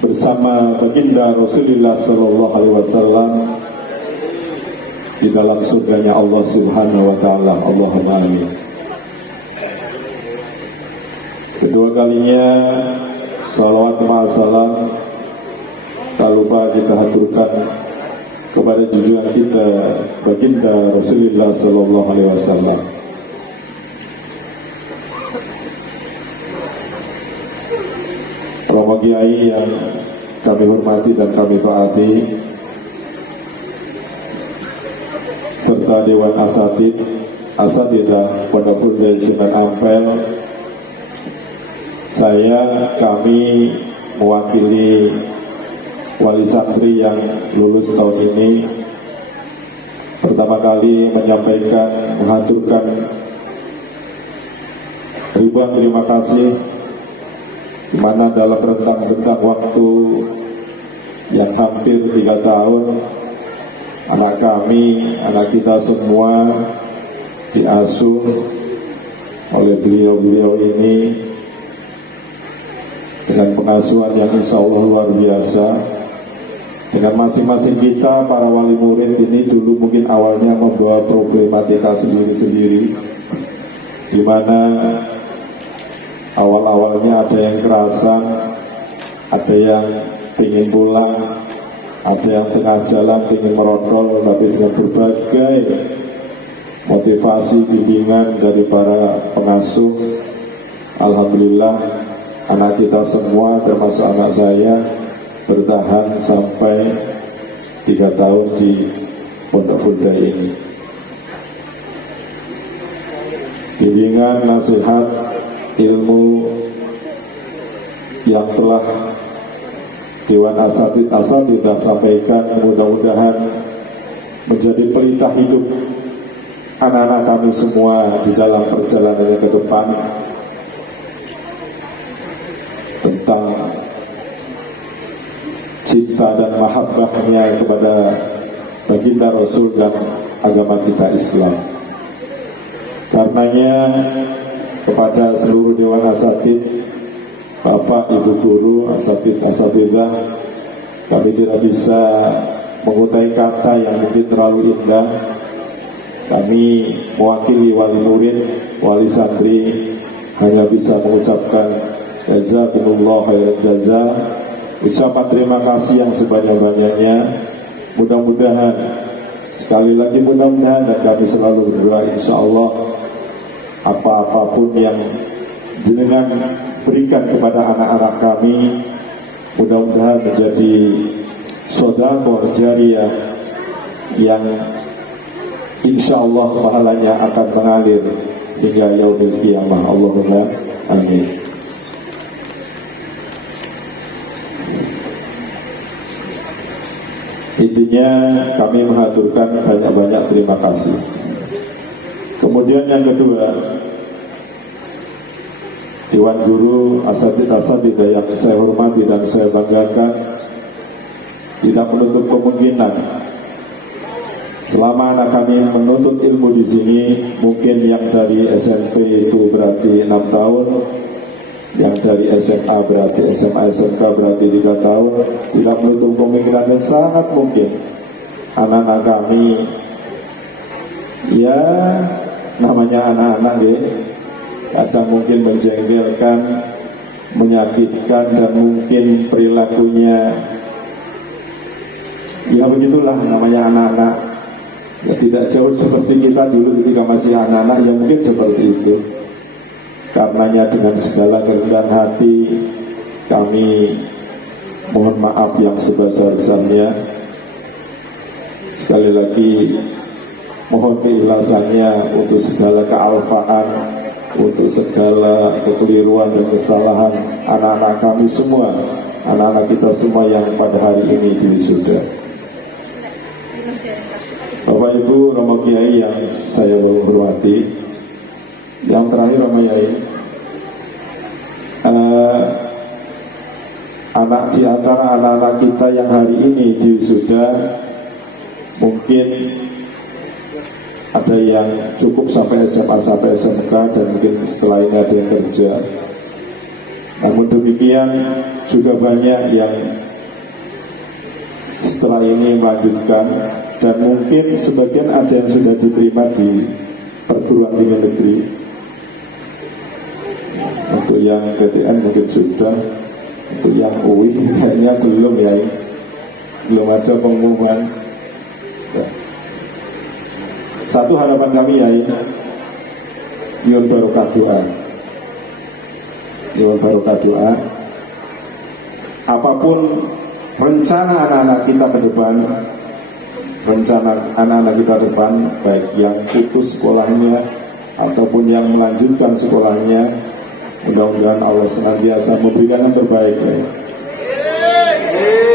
bersama baginda Rasulullah Sallallahu Alaihi Wasallam di dalam surganya Allah Subhanahu Wa Taala. Allahumma amin. Kedua kalinya salawat ma'asalam tak lupa kita haturkan kepada junjungan kita baginda Rasulullah Sallallahu Alaihi Wasallam. Romo Kiai yang kami hormati dan kami taati, serta Dewan Asatidah Pondok Full Sunan Ampel, kami mewakili wali santri yang lulus tahun ini, pertama kali mengaturkan ribuan terima kasih, di mana dalam rentang waktu yang hampir 3 tahun, anak kita semua diasuh oleh beliau ini dengan pengasuhan yang insya Allah luar biasa. Dengan masing-masing kita, para wali murid ini dulu mungkin awalnya membawa problematika sendiri-sendiri, di mana awal-awalnya ada yang kerasan, ada yang ingin pulang, ada yang tengah jalan ingin merondol, tapi dengan berbagai motivasi bimbingan dari para pengasuh, alhamdulillah anak kita semua termasuk anak saya bertahan sampai 3 tahun di Pondok Bunda ini. Bimbingan, nasihat, ilmu yang telah Dewan Asatidah sampaikan mudah-mudahan menjadi pelita hidup anak-anak kami semua di dalam perjalanannya ke depan, tentang cinta dan mahabbahnya kepada baginda Rasul dan agama kita Islam. Karenanya kepada seluruh Dewan Asatid, Bapak, Ibu Guru, Asatidah, kami tidak bisa mengutai kata yang mungkin terlalu indah. Kami mewakili wali murid, wali santri, hanya bisa mengucapkan jazakumullah khairan jaza, ucapan terima kasih yang sebanyak-banyaknya. Mudah-mudahan, sekali lagi mudah-mudahan, dan kami selalu berdoa insya Allah apa-apapun yang jenengan berikan kepada anak-anak kami, mudah-mudahan menjadi sedekah jariyah yang insya Allah pahalanya akan mengalir hingga yaumil qiyamah. Allahumma amin. Intinya kami mengaturkan banyak-banyak terima kasih. Kemudian yang kedua, Dewan Guru Asatidah yang saya hormati dan saya banggakan, tidak menutup kemungkinan selama anak kami menuntut ilmu di sini, mungkin yang dari SMP itu berarti 6 tahun, yang dari SMA berarti SMA SMK berarti 3 tahun, tidak menutup kemungkinan sangat mungkin anak-anak kami, ya namanya anak-anak ya, kadang mungkin menjengkelkan, menyakitkan, dan mungkin perilakunya ya begitulah namanya anak-anak. Ya tidak jauh seperti kita dulu ketika masih anak-anak, yang mungkin seperti itu. Karenanya dengan segala kerendahan hati kami mohon maaf yang sebesar-besarnya. Sekali lagi mohon keikhlasannya untuk segala kealfaan, untuk segala kekeliruan dan kesalahan anak-anak kami semua, anak-anak kita semua yang pada hari ini diwisuda. Bapak Ibu Romo Kiai yang saya hormati, yang terakhir Romo Kiai, anak di antara anak-anak kita yang hari ini diwisuda, mungkin ada yang cukup sampai SMA sampai SMK, dan mungkin setelah ini ada yang kerja. Namun demikian juga banyak yang setelah ini melanjutkan, dan mungkin sebagian ada yang sudah diterima di perguruan tinggi negeri. Untuk yang PTN mungkin sudah, untuk yang UI kayaknya belum ya, belum ada pengumuman. Satu harapan kami ya ini nyuwun barokah doa. Nyuwun barokah doa. Apapun rencana anak-anak kita ke depan, rencana anak-anak kita ke depan, baik yang putus sekolahnya ataupun yang melanjutkan sekolahnya, mudah-mudahan Allah senantiasa memberikan yang terbaik.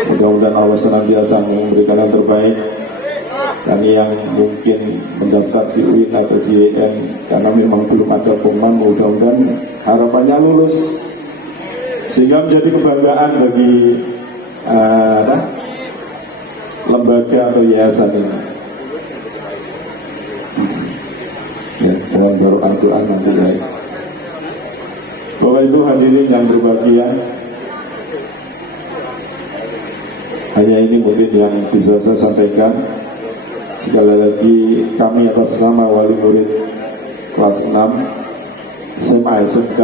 Mudah-mudahan Allah senantiasa memberikan yang terbaik. Dan yang mungkin mendaftar di UIN atau di IAIN karena memang belum ada pengumuman, mudah-mudahan harapannya lulus sehingga menjadi kebanggaan bagi lembaga atau yayasan ini. Ya, dengan baru Al-Quran nanti ya. Bapak Ibu hadirin yang berbahagia, hanya ini mungkin yang bisa saya sampaikan. Sekali lagi kami atas nama wali murid kelas 6 SMA SMK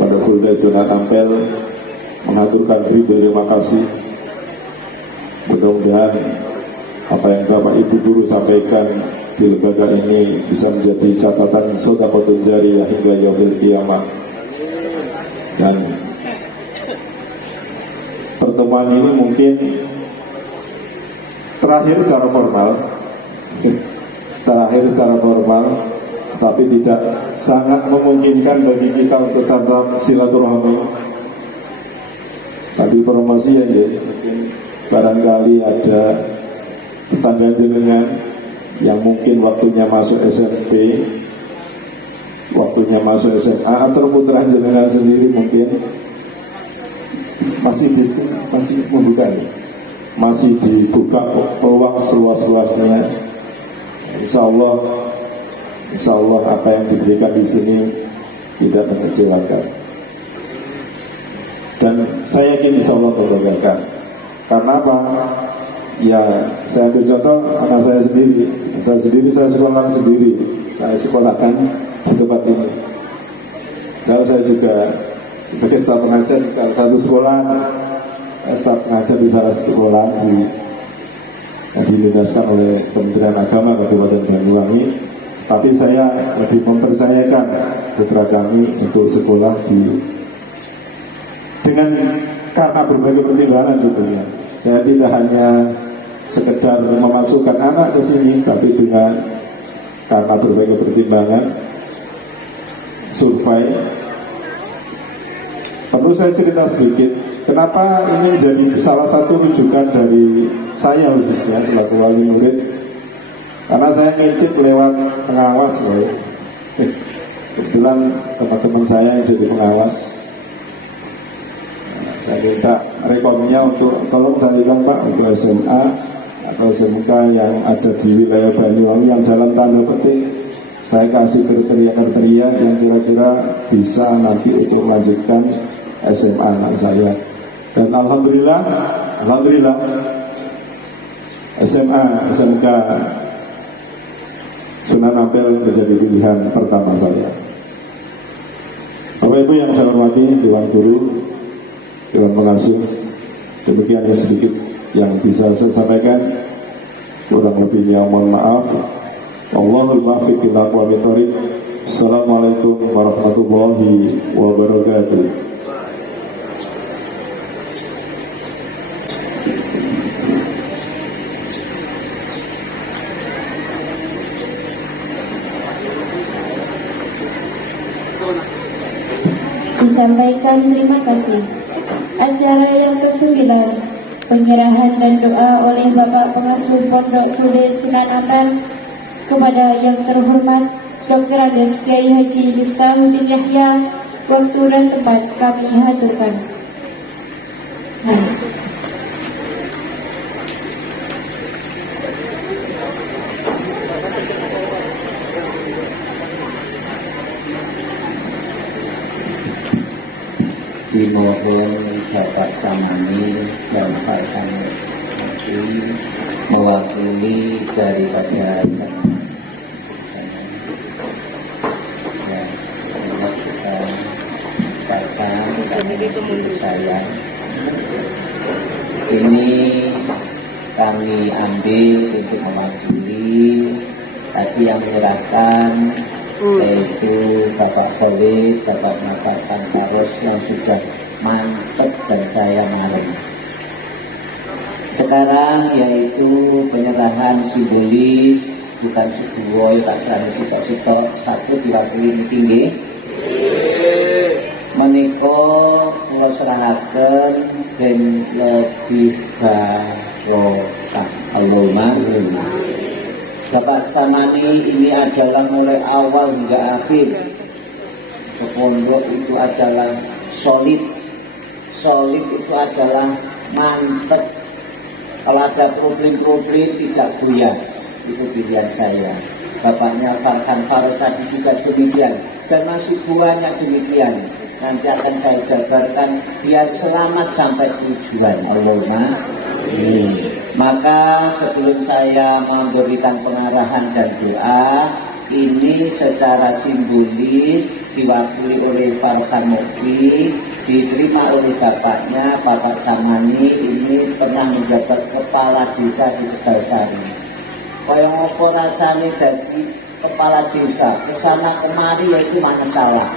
pada Fulda Zona Ampel mengaturkan ribu terima kasih. Mudah-mudahan apa yang Bapak Ibu guru sampaikan di lembaga ini bisa menjadi catatan shadaqatun jariyah hingga yaumil qiyamah. Dan pertemuan ini mungkin terakhir secara formal, tapi tidak sangat memungkinkan bagi kita untuk tetap silaturahmi sambil promosi ya, mungkin barangkali ada tetangga jenengan yang mungkin waktunya masuk SMP, waktunya masuk SMA, atau putra jenengan sendiri mungkin masih membuka ya? Masih dibuka peluang seluas-luasnya. Insya Allah apa yang diberikan di sini tidak mengecewakan. Dan saya yakin insya Allah membanggakan. Karena apa? Ya saya ambil contoh anak saya sendiri. Saya sekolahkan sendiri. Saya sekolahkan di tempat ini. Kalau saya juga sebagai staf pengajar di salah satu sekolah, staf pengajar di salah satu sekolah dilintaskan oleh Kementerian Agama Kabupaten Banyuwangi, tapi saya lebih mempercayakan putra kami untuk sekolah dengan karena berbagai pertimbangan tentunya. Saya tidak hanya sekedar memasukkan anak ke sini, tapi dengan karena berbagai pertimbangan survei. Perlu saya cerita sedikit, kenapa ini menjadi salah satu rujukan dari saya khususnya selaku wali murid. Karena saya ngintip lewat pengawas loh. Kebetulan teman-teman saya yang jadi pengawas. Saya minta rekomnya untuk tolong carikan Pak untuk SMA atau SMK yang ada di wilayah Banyuwangi yang dalam tanda petik saya kasih kriteria-kriteria yang kira-kira bisa nanti untuk melanjutkan SMA anak saya. Dan alhamdulillah SMA SMK Sunan Ampel menjadi pilihan pertama saya. Bapak Ibu yang saya hormati, Dewan Guru, Dewan Pengasuh, demikian sedikit yang bisa saya sampaikan. Kurang lebihnya mohon maaf. Wallahul muwaffiq ila aqwamit thoriq. Assalamualaikum warahmatullahi wabarakatuh. Disampaikan terima kasih. Acara yang ke-9, penyerahan dan doa oleh Bapak Pengasuh Pondok Fulda Sunan Ampel kepada yang terhormat Dr. Andes Kiai Haji Miftahudin Yahya. Waktu dan tempat kami haturkan. Dimohon Bapak Samani dan Pak Kamil mewakili daripada saya. Ini kami ambil untuk mewakili Tadi yang menyerahkan yaitu Bapak Khalid, Bapak Bapak Santaros yang sudah mantep dan saya marah. Sekarang yaitu penyerahan simbolis, bukan sebuah tak selalu sitok-sitok, satu diwakili tinggi. Menika kula serahaken ben lebih barokah. Allahumma Bapak Samani, ini adalah mulai awal hingga akhir ke pondok itu adalah solid itu adalah mantep. Kalau ada problem-problem tidak goyah, itu pilihan saya. Bapaknya Farhan Faros tadi juga demikian, dan masih banyak demikian. Nanti akan saya jabarkan biar selamat sampai tujuan. Allahumma. Maka sebelum saya memberikan pengarahan dan doa, ini secara simbolis diwakili oleh Farhan Mukfi, diterima oleh bapaknya Bapak Samani. Ini pernah menjabat kepala desa di Tegalsari. Kaya apa rasanya dari kepala desa kesana kemari yaitu masalah,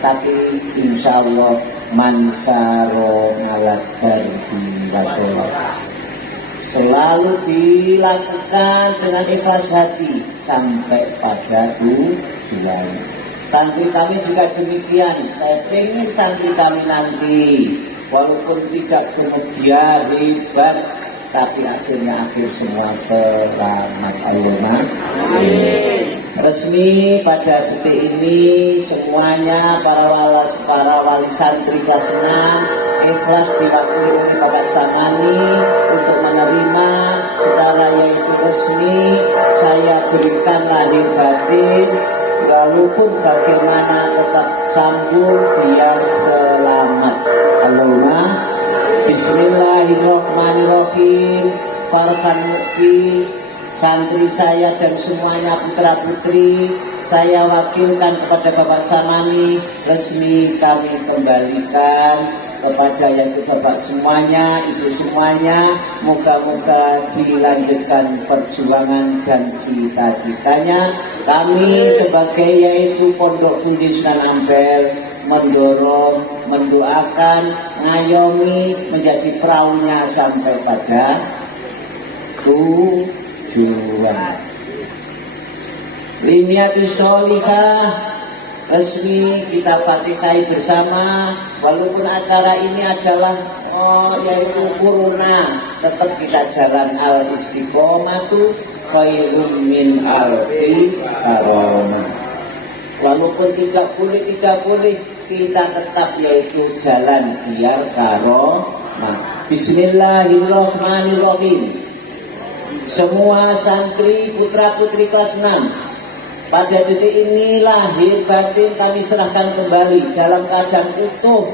tapi insya Allah mansaro ngalat dari Rasulullah selalu dilakukan dengan ikhlas hati sampai pada tujuan. Santri kami juga demikian. Saya ingin santri kami nanti walaupun tidak kemudian hebat, tapi akhirnya semua selamat. Allahumma resmi pada detik ini semuanya para wali santri kelas 6 ikhlas diwakili oleh Bapak Samani untuk menerima secara yaitu resmi. Saya berikan lahir batin, walaupun bagaimana tetap sambung biar selamat. Allahumma Bismillahirrahmanirrahim. Farhan Mukfi, santri saya dan semuanya putra putri, saya wakilkan kepada Bapak Samani, resmi kami kembalikan kepada yaitu Bapak semuanya, Ibu semuanya. Moga-moga dilanjutkan perjuangan dan cita-citanya. Kami sebagai yaitu Pondok Fundi Sunan Ampel mendorong, mendoakan, ngayomi menjadi perahunya sampai pada tujuan. Liniatus Sholihah resmi kita fatihai bersama. Walaupun acara ini adalah yaitu corona, tetap kita jalan al istiqomatu khairun min alfi karomah. Walaupun tidak boleh kita tetap yaitu jalan biar karomah. Bismillahirrahmanirrahim. Semua santri putra putri kelas 6 pada detik ini lahir batin kami serahkan kembali dalam keadaan utuh,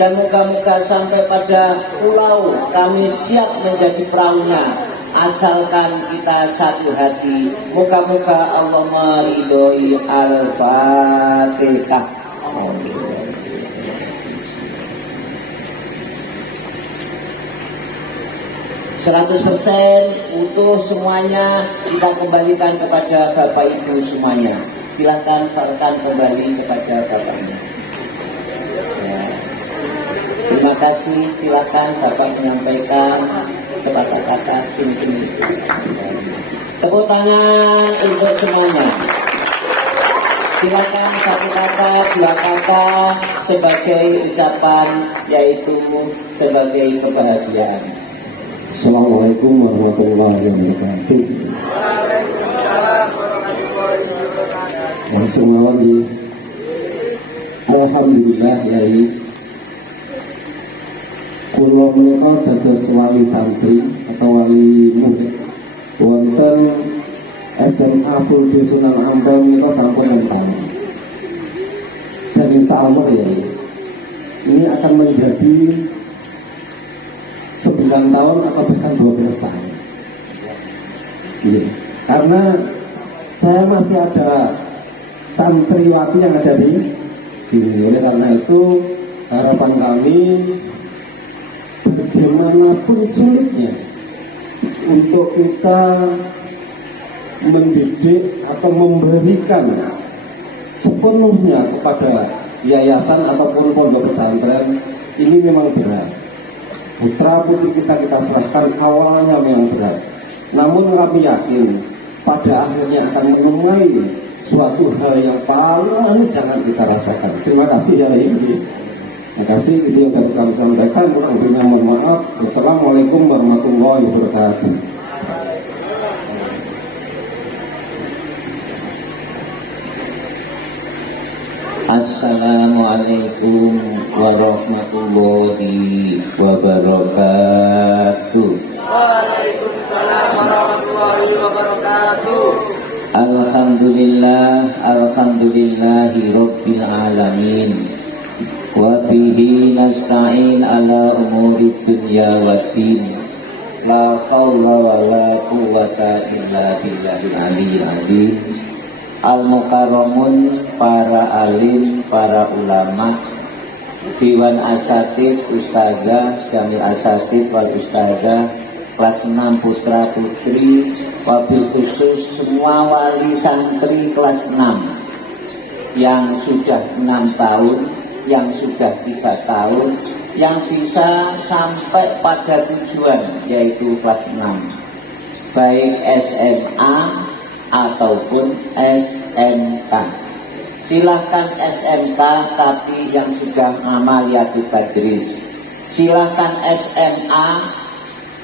dan moga-moga sampai pada pulau kami siap menjadi perahunya, asalkan kita satu hati. Moga-moga Allah meridhoi. Al-Fatihah. 100% utuh semuanya kita kembalikan kepada Bapak Ibu semuanya. Silakan Farhan kembali kepada bapaknya. Ya. Terima kasih. Silakan Bapak menyampaikan sepatah kata. Sini. Tepuk tangan untuk semuanya. Silakan satu kata, dua kata sebagai ucapan, yaitu sebagai kebahagiaan. Assalamualaikum warahmatullahi wabarakatuh. Langsung awali. Alhamdulillah yai. Kula menika dados wali santri atau wali murid wonten SMA Full di Sunan Ampel menika sampun entam. Dan insya Allah yai, ini akan menjadi 9 tahun atau bahkan 12 tahun. Karena saya masih ada santriwati yang ada di sini. Oleh karena itu harapan kami, bagaimanapun sulitnya untuk kita mendidik atau memberikan sepenuhnya kepada yayasan ataupun pondok pesantren ini memang berat. Putra putri kita serahkan awalnya memang berat. Namun kami yakin pada akhirnya akan menemui suatu hal yang paling manis yang kita rasakan. Terima kasih ya ini. Terima kasih, itu yang dapat kami sampaikan. Kurang lebihnya mohon maaf. Wassalamualaikum warahmatullahi wabarakatuh. Assalamualaikum warahmatullahi wabarakatuh. Waalaikumsalam warahmatullahi wabarakatuh. Alhamdulillahi rabbil alamin. Wa bihi nasta'in ala umuri dunya waddin. La haula wa la quwwata illa billahil aliyyil azim. Al-Mukarramun, para alim, para ulama, Dewan Asatid, Ustazah, Jamil Asatid wal Ustazah, kelas 6 putra putri, wabil khusus semua wali santri kelas 6 yang sudah 6 tahun, yang sudah 3 tahun, yang bisa sampai pada tujuan yaitu kelas 6, baik SMA ataupun SMK. Silahkan SMK tapi yang sudah amaliyatul tadris. Silahkan SMA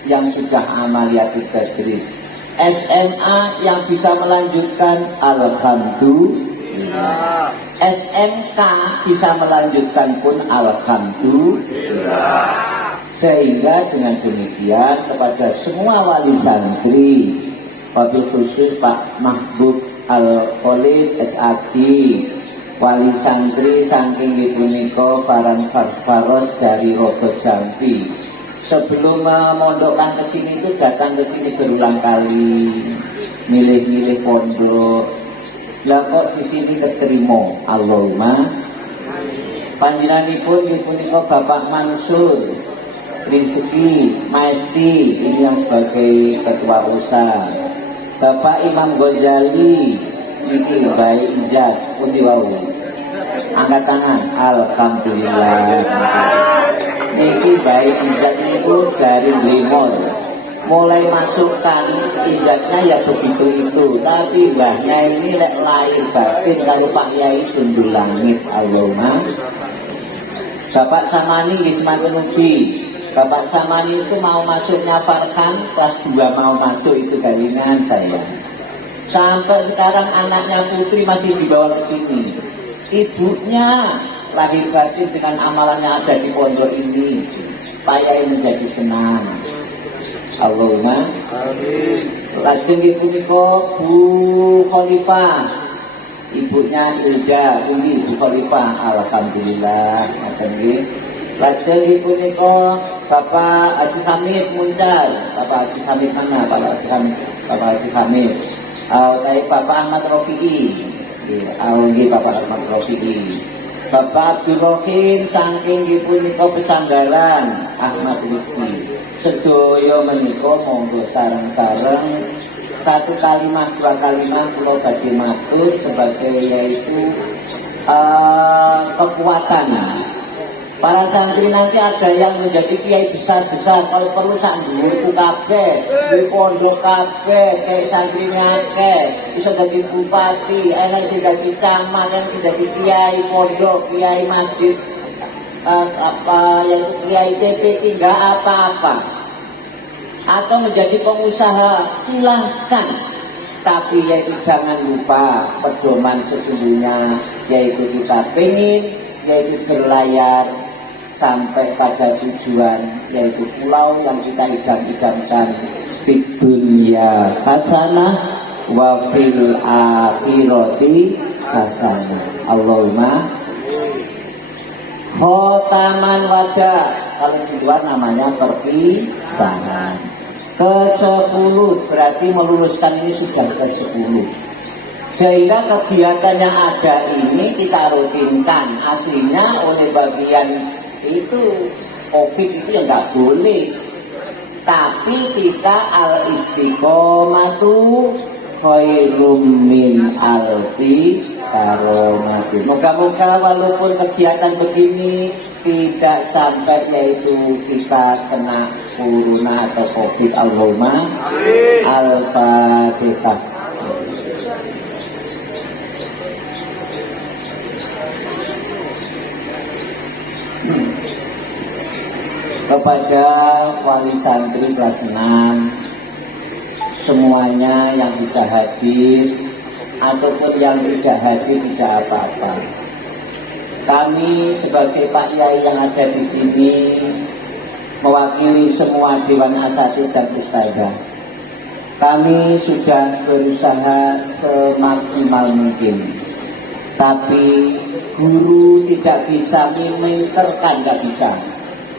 yang sudah amaliyatul tadris. SMA yang bisa melanjutkan alhamdulillah. SMK bisa melanjutkan pun alhamdulillah. Sehingga dengan demikian kepada semua wali santri, wabil khusus Pak Mahbub Al-Khalid SAG, wali santri saking ibunika Farhan Faros dari Rogo Jambi. Sebelum memondokkan ke sini itu datang ke sini berulang kali, milih-milih pondok. Lah kok di sini keterima, Allahumma. Panjenenganipun ibunika Bapak Mansur Rizki Maesti, ini yang sebagai ketua usaha. Bapak Imam Ghazali niki baik ijaz pundi wau. Angkat tangan. Alhamdulillah. Niki baik ijaz niku dari Limor. Mulai masukkan ijaznya ya begitu itu. Tapi mbahnya ini lek lahir batin kalau Pak Yai Sundul Langit. Allahumma. Bapak Samani nggih semanten ugi. Bapak Samani itu mau masuknya Farhan kelas 2 mau masuk itu galingan saya. Sampai sekarang anaknya Putri masih dibawa ke sini. Ibunya lahir batin dengan amalannya ada di pondok ini. Pak Yai menjadi senang. Allahumma amin. Lajeng ibu niko Bu Khalifah. Ibunya Ilda, ini Bu Khalifah. Alhamdulillah. Lajeng ibu niko Bapak Haji Hamid Muncar. Bapak Haji Hamid mana? Bapak Haji Hamid. Bapak Haji Hamid. Bapak Ahmad Rofi'i. Bapak Ahmad Rofi'i. Bapak Abdul Rohim saking ibu niko Pesanggaran Ahmad Rizki. Sedoyo menika monggo sareng-sareng 1 kalimat 2 kalimat kula badhe matur sebagai yaitu kekuatan. Para santri nanti ada yang menjadi kiai besar-besar, kalau perlu sak dhuwurku kabeh, di pondok kabeh, kayak santrinya akeh, bisa jadi bupati, enak sing dadi camat, yang jadi kiai pondok, kiai masjid, yang kiai TP enggak apa-apa. Atau menjadi pengusaha, silahkan. Tapi yaitu jangan lupa pedoman sesungguhnya, yaitu kita pengen, yaitu berlayar sampai pada tujuan, yaitu pulau yang kita idam-idamkan, fid dunya hasanah wa fil akhirati hasanah. Allahumma khotaman wada. Kalau di luar namanya perpisahan. Ke-10 berarti meluluskan ini sudah ke-10. Sehingga kegiatan yang ada ini kita rutinkan. Aslinya oleh bagian itu COVID itu yang nggak boleh. Tapi kita al-istiqomatu khairum min alfi karomatin. Moga-moga walaupun kegiatan begini tidak sampai yaitu kita kena corona atau covid. Allahumma al-fatihah. Kepada wali santri kelas 6, semuanya yang bisa hadir ataupun yang tidak hadir tidak apa-apa. Kami sebagai Pak Yai yang ada di sini mewakili semua Dewan Asatidz dan Ustadzah. Kami sudah berusaha semaksimal mungkin, tapi guru tidak bisa meminterkan, tidak bisa.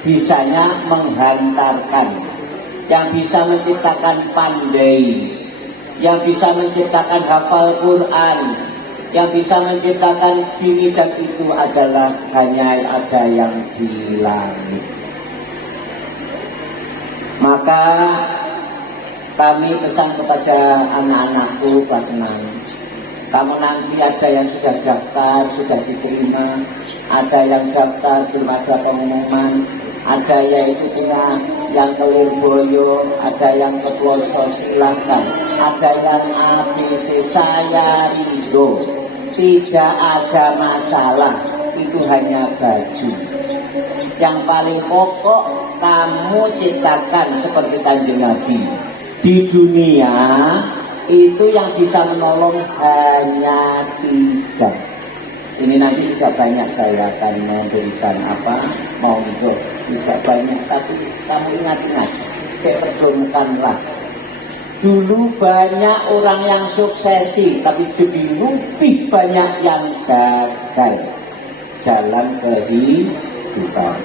Bisanya menghantarkan. Yang bisa menciptakan pandai, yang bisa menciptakan hafal Quran, yang bisa menciptakan ini dan itu adalah hanya ada yang di langit. Maka kami pesan kepada anak-anakku kelas 6, kamu nanti ada yang sudah daftar, sudah diterima, ada yang daftar belum ada pengumuman, ada yaitu punya yang kelirboyo, ada yang keplosos, silakan. Ada yang ABC, saya ridho, tidak ada masalah, itu hanya baju. Yang paling pokok kamu ciptakan seperti Kanjeng Nabi. Di dunia itu yang bisa menolong hanya 3. Ini nanti tidak banyak saya akan memberikan mau itu tidak banyak, tapi kamu ingat-ingat, pedomankanlah. Dulu banyak orang yang suksesi, tapi lebih banyak yang gagal dalam kehidupan.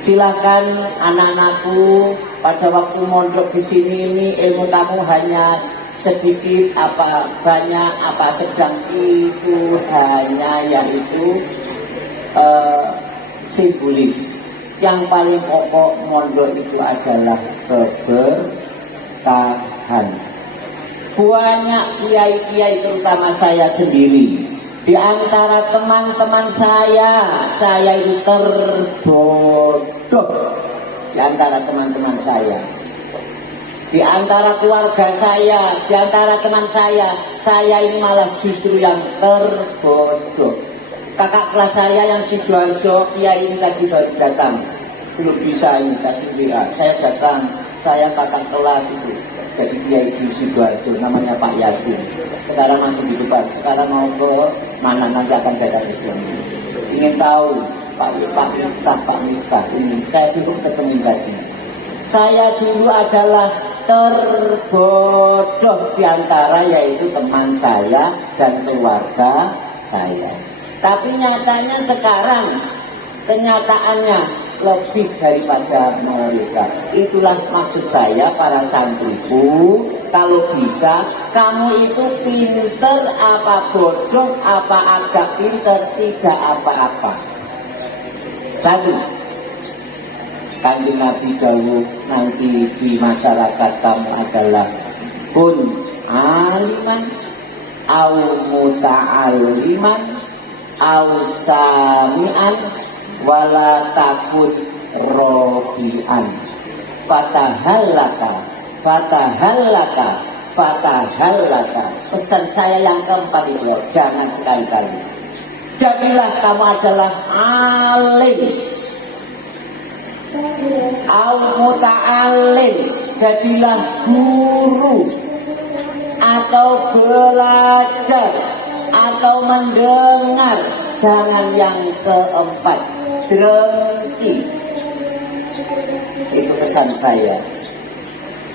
Silakan anak-anakku, pada waktu mondok di sini ini ilmu kamu hanya sedikit apa banyak apa sedang, itu hanya yaitu simbolis. Yang paling pokok mondok itu adalah keberkahan. Banyak kiai-kiai terutama saya sendiri, di antara teman-teman saya itu terbodoh. Di antara teman-teman saya, di antara keluarga saya, di antara teman saya ini malah justru yang terbodoh. Kakak kelas saya yang Sidoarjo, kiai ini tadi baru datang, belum bisa ini kasih WA. Saya datang, saya kakak kelas itu, jadi kiai di Sidoarjo, namanya Pak Yasin. Sekarang masih di depan, sekarang mau ke mana nanti akan datang ke sini. Ingin tahu Pak Miftah ini, saya dulu ketemu tadi. Saya dulu adalah terbodoh di antara yaitu teman saya dan keluarga saya. Tapi nyatanya sekarang kenyataannya lebih daripada mereka. Itulah maksud saya para santriku, kalau bisa kamu itu pinter apa bodoh apa agak pinter tidak apa-apa. Satu, Kanjeng Nabi dahulu nanti di masyarakat kamu adalah kun aliman au muta'aliman au sami'an wala takun robi'an fatahallaka. Pesan saya yang keempat itu, jangan sekali-kali, jadilah kamu adalah alim au muta'alim, jadilah guru atau belajar atau mendengar. Jangan yang keempat, drengki. Itu pesan saya.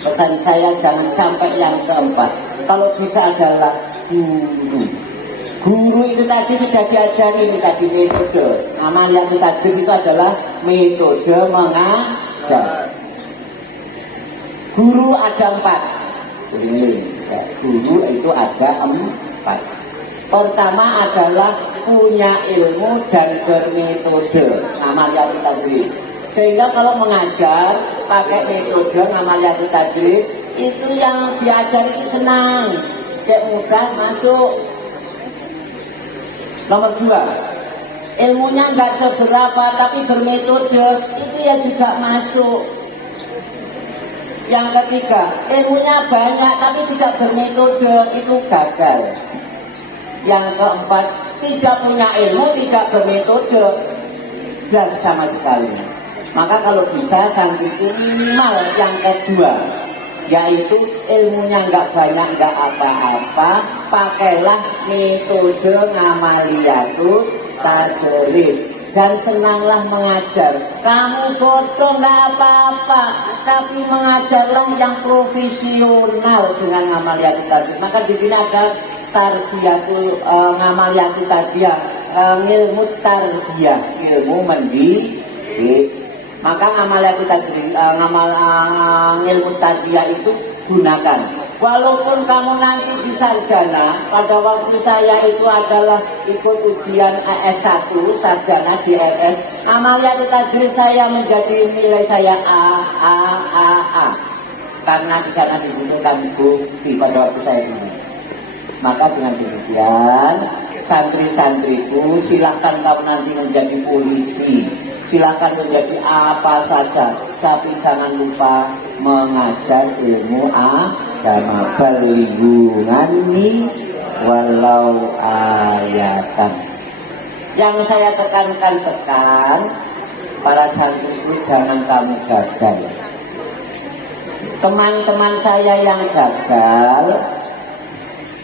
Pesan saya jangan sampai yang keempat. Kalau bisa adalah guru. Guru itu tadi sudah diajari, ini tadi metode. Amaliyatul tadris itu adalah metode mengajar. Guru ada 4. Guru itu ada 4. Pertama adalah punya ilmu dan bermetode, amaliyatul tadris. Sehingga kalau mengajar pakai metode amaliyatul tadris, itu yang diajar itu senang. cek mudah masuk. Nomor 2, ilmunya nggak seberapa tapi bermetode, itu ya juga masuk. Yang ketiga, ilmunya banyak tapi tidak bermetode, itu gagal. Yang keempat, tidak punya ilmu, tidak bermetode, jelas sama sekali. Maka kalau bisa santri itu minimal yang kedua, yaitu ilmunya nggak banyak, nggak apa-apa, pakailah metode ngamaliyatut tadris dan senanglah mengajar. Kamu bodoh nggak apa-apa, tapi mengajarlah yang profesional dengan ngamaliyatut tadris. Maka di sini ada tarbiyatul ngamaliyatut tarbiyah, ilmu tarbiyah, ilmu mendidik. Maka ngamaliyatut tadris, ilmu tarbiyah itu gunakan. Walaupun kamu nanti di sarjana, pada waktu saya itu adalah ikut ujian S1 sarjana di RS, ngamaliyatut tadris saya menjadi nilai saya A. Karena di sana dibutuhkan bukti pada waktu saya dulu. Maka dengan demikian, santri-santriku, silakan kamu nanti menjadi polisi, silakan menjadi apa saja, tapi jangan lupa mengajar ilmu agama. Balighu ngani walau ayatan. Yang saya tekan para santriku, jangan kamu gagal. Teman-teman saya yang gagal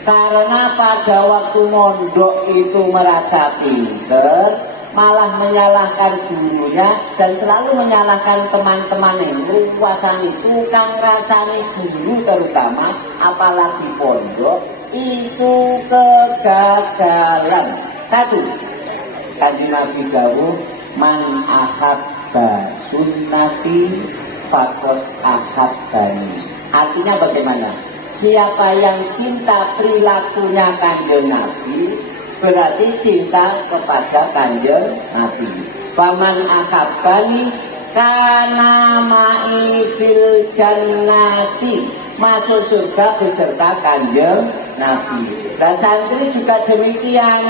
karena pada waktu mondok itu merasa pinter, malah menyalahkan gurunya dan selalu menyalahkan teman-teman yang luasani, tukang rasani guru terutama, apalagi pondok, itu kegagalan. 1, Kanjeng Nabi dawuh, man ahabba sunnati faqad ahabbani. Artinya bagaimana? Siapa yang cinta perilakunya Kanjeng Nabi, berarti cinta kepada Kanjeng Nabi. Faman ahabbani kana ma'i fil jannati, masuk surga beserta Kanjeng Nabi. Dan santri juga demikian.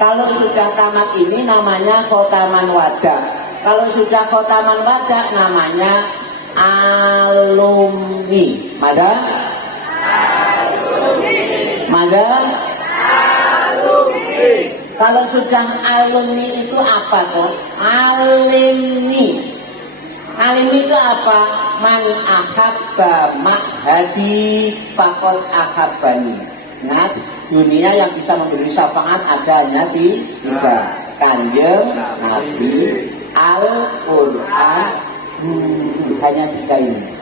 Kalau sudah tamat ini namanya khotaman wada. Kalau sudah khotaman wada namanya alumni. Mada? Mada? Kalau sudah alumni itu apa toh? Alumni. Alumni itu apa? Man ahabba ma'hadi faqad ahabbani. Nah, dunia yang bisa memberi syafaat ada hanya 3. Kanjeng Nabi, Al-Quran, guru. Hanya 3 ini.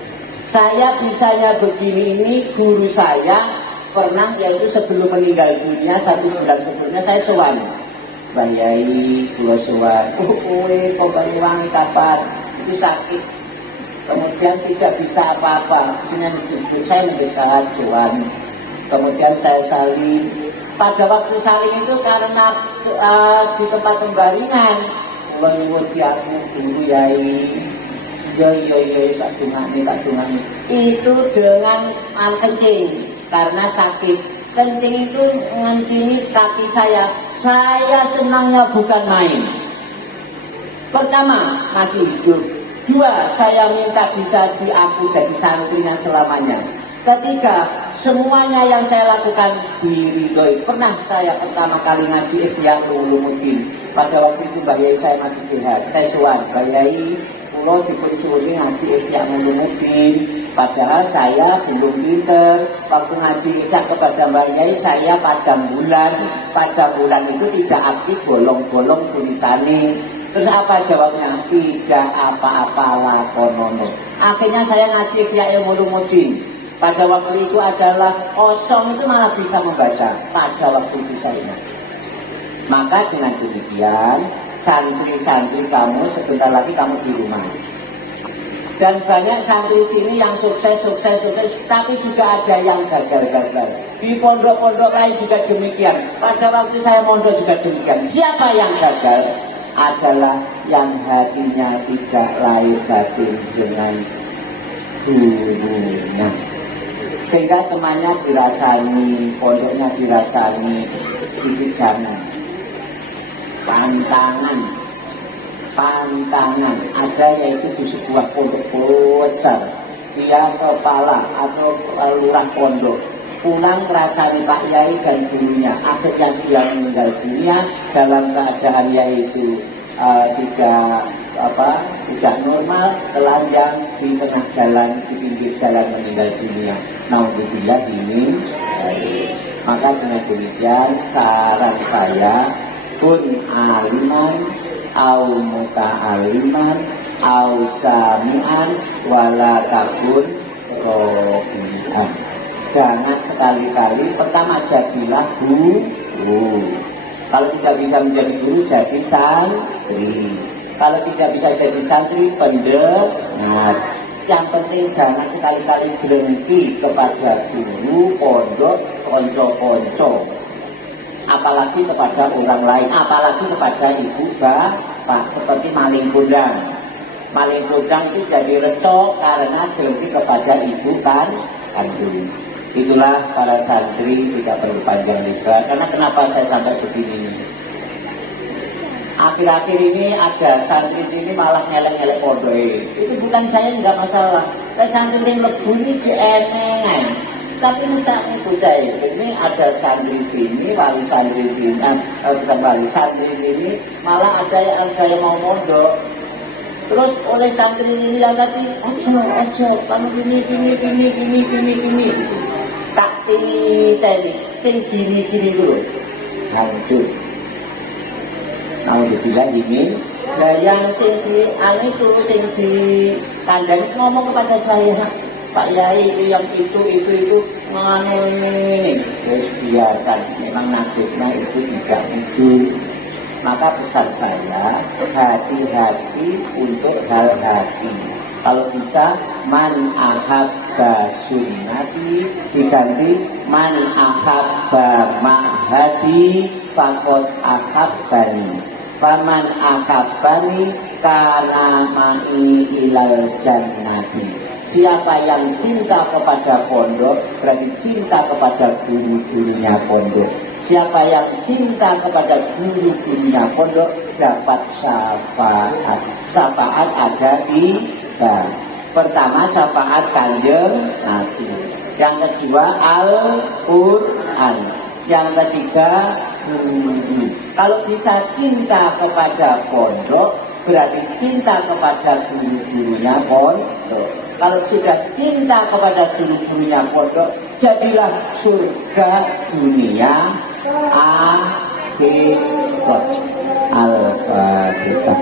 Saya bisanya begini ini, guru saya pernah, yaitu sebelum meninggal dunia 1 bulan sebelumnya saya sowan. Mbah Yai, kula sowan. Kok wangi kapan? Itu sakit. Kemudian tidak bisa apa-apa. Maksudnya duduk, saya mendekat sowan. Kemudian saya salin. Pada waktu salin itu karena di tempat pembaringan, menyebut aku guru Yai. Ya, tak dungani. Itu dengan kencing. Karena sakit, kencing itu mengencini kaki saya. Saya senangnya bukan main. Pertama, masih hidup. 2, saya minta bisa diaku jadi santrinya selamanya. Ketiga, semuanya yang saya lakukan diridhoi. Pernah saya pertama kali ngaji Ihya Ulumuddin. Pada waktu itu Mbah Yai saya masih sehat. Saya sowan, Mbah Yai, kula dipun suwuni ngaji Ihya Ulumuddin. Padahal saya belum pinter. Waktu ngaji Ihya kepada Mbah Yai, saya padang bulan. Padang bulan itu tidak aktif, bolong-bolong tulisannya. Terus apa jawabnya? Tidak apa-apa lakonono. Akhirnya saya ngaji Ihya Ulumuddin. Pada waktu itu adalah kosong, itu malah bisa membaca. Pada waktu itu saya ingat. Maka dengan demikian, santri-santri kamu sebentar lagi kamu di rumah. Dan banyak santri sini yang sukses, tapi juga ada yang gagal. Di pondok-pondok lain juga demikian. Pada waktu saya mondok juga demikian. Siapa yang gagal? Adalah yang hatinya tidak lahir batin dengan gurunya. Sehingga temannya dirasani, pondoknya dirasani, itu jangan. Pantangan ada, yaitu di sebuah pondok besar, dia kepala atau lurah pondok pulang rasani Pak Yai dan gurunya, akhirnya dia meninggal dunia dalam keadaan yaitu tidak normal, telanjang di tengah jalan, di pinggir jalan meninggal dunia. Naudzubillah ini. Maka dengan demikian saran saya, kun aliman au muta'aliman au sami'an wala takun robi'an. Jangan sekali-kali, pertama jadilah guru. Kalau tidak bisa menjadi guru, jadi santri. Kalau tidak bisa jadi santri, pendengar. Yang penting jangan sekali-kali berhenti kepada guru, pondok, konco-konco. Apalagi kepada orang lain, apalagi kepada ibu bapak, seperti maling kundang. Maling kundang itu jadi recok karena berhenti kepada ibu kandung. Itulah para santri, tidak perlu panjang lebar. Karena kenapa saya sampai begini? Akhir-akhir ini ada santri sini malah nyelek-nyelek pondok. Itu bukan saya, nggak masalah. Tapi santri yang lebu ini jenengan. Tapi misalnya budaya, ini ada santri sini, wali santri sini, bukan wali santri sini, malah ada yang mau mondok. Terus oleh santri ini yang tadi, ojo, kamu gini. Tak tini, sing gini dulu, hancur. Mau dibilang ini, nah yang sing di itu sing di kandang ngomong kepada saya, Pak Yai yang itu nganu ini, terus biarkan, memang nasibnya itu tidak muncul. Maka pesan saya, hati-hati untuk hal hati. Kalau bisa, man ahabba sunnati diganti man ahabba ma'hadi fakot ahabbani. Faman ahabbani kana ma'i ilal jannati. Siapa yang cinta kepada pondok berarti cinta kepada guru-gurunya pondok. Siapa yang cinta kepada guru-gurunya pondok dapat syafaat. Syafaat ada tiga. Pertama syafaat Kanjeng Nabi. Yang kedua Al-Quran. Yang ketiga guru. Kalau bisa cinta kepada pondok berarti cinta kepada guru-gurunya pondok. Kalau sudah cinta kepada guru-gurunya pondok, jadilah surga dunia akhirat. Al-Fatihah.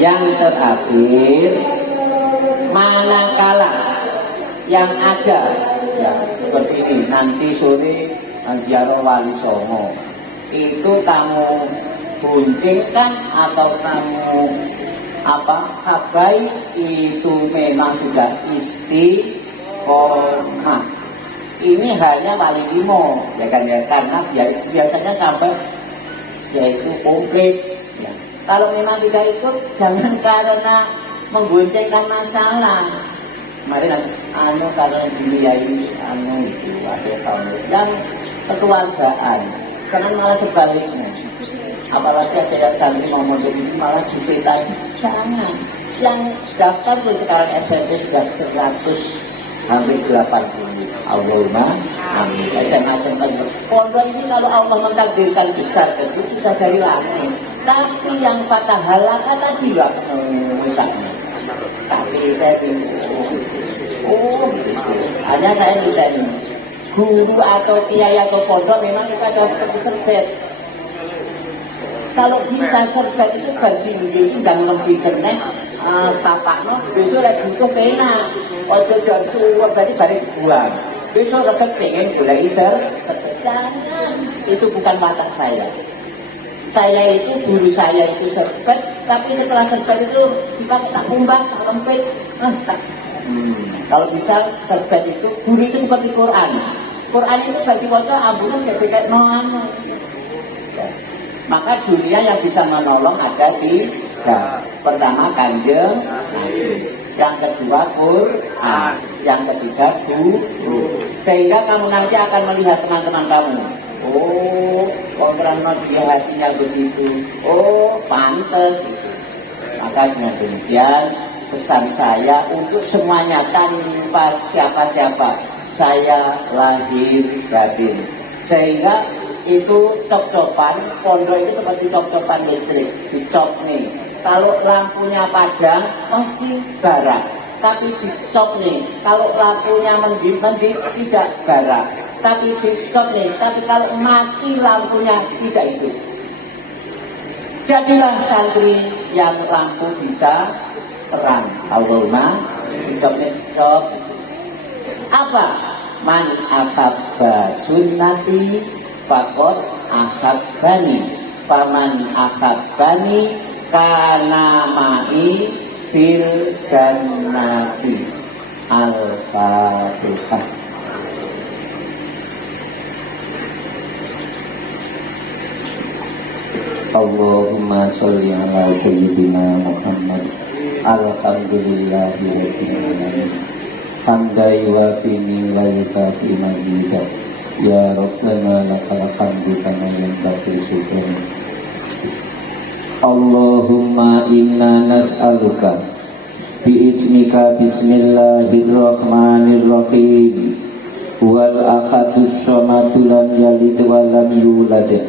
Yang terakhir, manakala yang ada ya, seperti ini nanti sore ziarah Wali Songo itu kamu buncingkan atau kamu habai itu memang sudah istiqomah. Ini hanya Wali Limo ya kan ya, karena biasanya sampai yaitu komplit ya. Kalau memang tidak ikut jangan karena menggoncengkan masalah. Mari karena dilihat itu ada kamu yang kekeluargaan, jangan malah sebaliknya. Apalagi ada yang santri mau mondok ini malah diceritain, jangan. Yang daftar sekarang SMP sudah 100 hampir 80. Allahumma amin. SMA pondok ini kalau Allah mentakdirkan besar itu sudah dari langit. Tapi yang patah halaka tadi lah misalnya. Tapi tadi hanya saya minta ini guru atau kiai atau pondok memang kita ada seperti serbet. Kalau bisa serbet itu bagi ini dan lebih kena bapak no besok lagi butuh pena ojo dan suruh berarti balik dibuang. Besok lebih pengen mulai serbet, jangan, itu bukan watak saya. Saya itu guru saya itu serbet, tapi setelah serbet itu dipakai tak kumbang, tak lempit, Kalau bisa serbet itu guru itu seperti Quran. Quran itu bagi wajah ambulan kayak noan. Maka dunia yang bisa menolong ada di keluarga. Pertama Kanjeng Nabi, yang kedua Quran, yang ketiga guru. Sehingga kamu nanti akan melihat teman-teman kamu. Oh, karena dia hatinya begitu. Oh, pantas gitu. Maka dengan demikian pesan saya untuk semuanya tanpa siapa-siapa, saya lahir batin. Sehingga itu cop-copan, pondok itu seperti cop-copan listrik, dicop nih. Kalau lampunya padam, pasti bara. Tapi dicop nih, kalau lampunya mendip-mendip, tidak bara. Tapi dicop nih, tapi kalau mati lampunya tidak hidup. Jadilah santri yang lampu bisa terang. Allahumma dicop nih, dicop. Apa? Man ahabba sunnati faqad ahabbani, faman ahabbani kana ma'i fil jannati. Al-Fatihah. Allahumma sholli ala sayyidina Muhammad. Alhamdulillahirabbil alamin. Hamdai wa fini wa yukafi majidah. Ya Rabbana lakal hamdu kama yanbaghi syukran. Allahumma inna nas'aluka biismika bismillahirrahmanirrahim wal akhadus samadu lam yalid wa lam yulad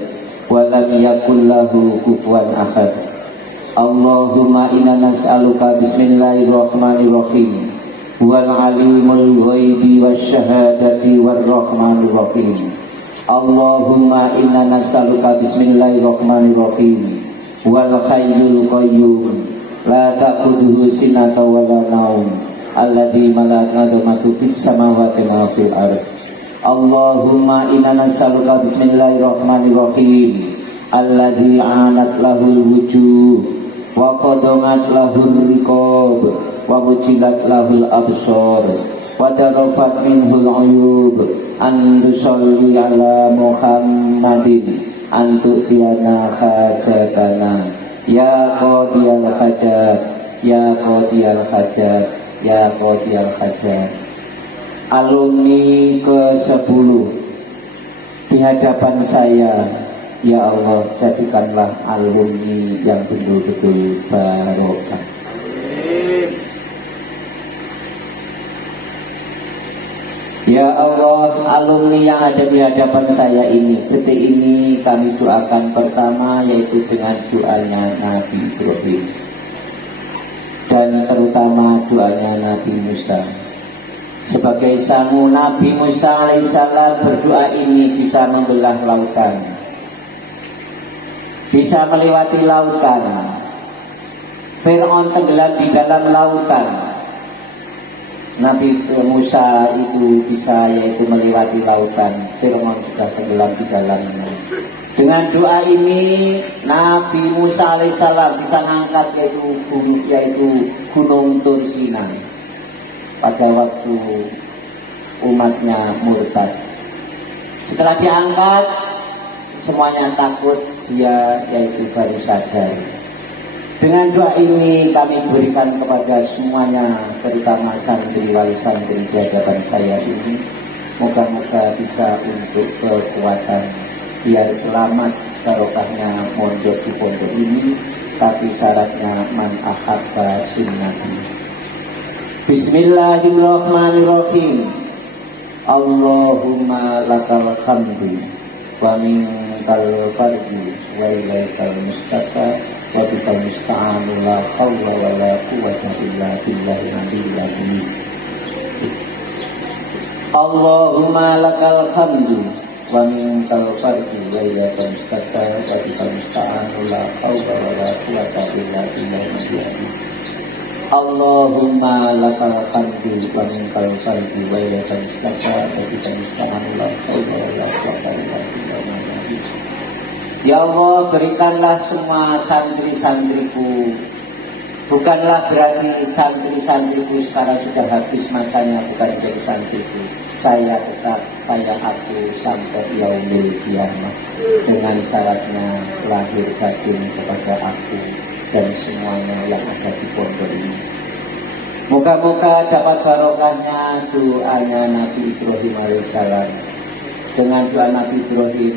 wa lam yakul lahu kufuwan ahad. Allahumma inna nas'aluka bismillahirrahmanirrahim wal alimul ghaibi wasyahadati warrahmanir rahim. Allahumma inna nas'aluka bismillahirrahmanirrahim wal hayyul qayyum la ta'khudhuhu sinatun wa la naum alladzi malakatu fis samawati wa fil ardh. Allahumma inna nas'aluka bismillahirrahmanirrahim alladzi anat lahul wujuh wa qadamat lahur riqab wa mujilat lahul absar wa darafat minhul uyub an tusalli ala Muhammadin antu tiana hajatana ya qadiyal hajat ya qadiyal hajat ya qadiyal hajat. Alumni ke-10 di hadapan saya, ya Allah jadikanlah alumni yang betul-betul barokah. Ya Allah, alumni yang ada di hadapan saya ini, detik ini kami doakan pertama yaitu dengan doanya Nabi Ibrahim dan terutama doanya Nabi Musa. Sebagai sangu Nabi Musa alaihissalam, berdoa ini bisa membelah lautan, bisa melewati lautan. Fir'aun tenggelam di dalam lautan, Nabi Musa itu bisa yaitu melewati lautan. Fir'aun sudah tenggelam di dalamnya. Dengan doa ini Nabi Musa alaihissalam bisa mengangkat yaitu Gunung Tur Sinai pada waktu umatnya murtad. Setelah diangkat, semuanya takut, dia yaitu baru sadar. Dengan doa ini kami berikan kepada semuanya, terutama santri wali santri di hadapan saya ini, moga-moga bisa untuk kekuatan biar selamat barokahnya mondok di pondok ini, tapi syaratnya man ahabba sunnati. Bismillahirrahmanirrahim. Allahumma lakal hamdu wa minkal fardu wa ilaikal mustafa wa bikal musta'anu la hawla wa la quwwata illa billahil aliyyil azim. Allahumma lakal hamdu wa minkal fardu wa ilaikal mustafa wa bikal musta'anu la hawla wa la quwwata illa billahil aliyyil azim. Allahumma lakal hamdu wa minkal fardu wa ilaikal mustafa wa bikal musta'anu la hawla wa la quwwata illa billahil aliyyil azim. Ya Allah, berikanlah semua santri-santriku. Bukanlah berarti santri-santriku sekarang sudah habis masanya bukan menjadi santriku. Saya tetap, saya aku sampai yaumil kiamah dengan syaratnya lahir batin kepada aku. dan semuanya yang ada di pondok ini. Moga-moga dapat barokahnya doanya Nabi Ibrahim alaihissalam. Dengan doa Nabi Ibrahim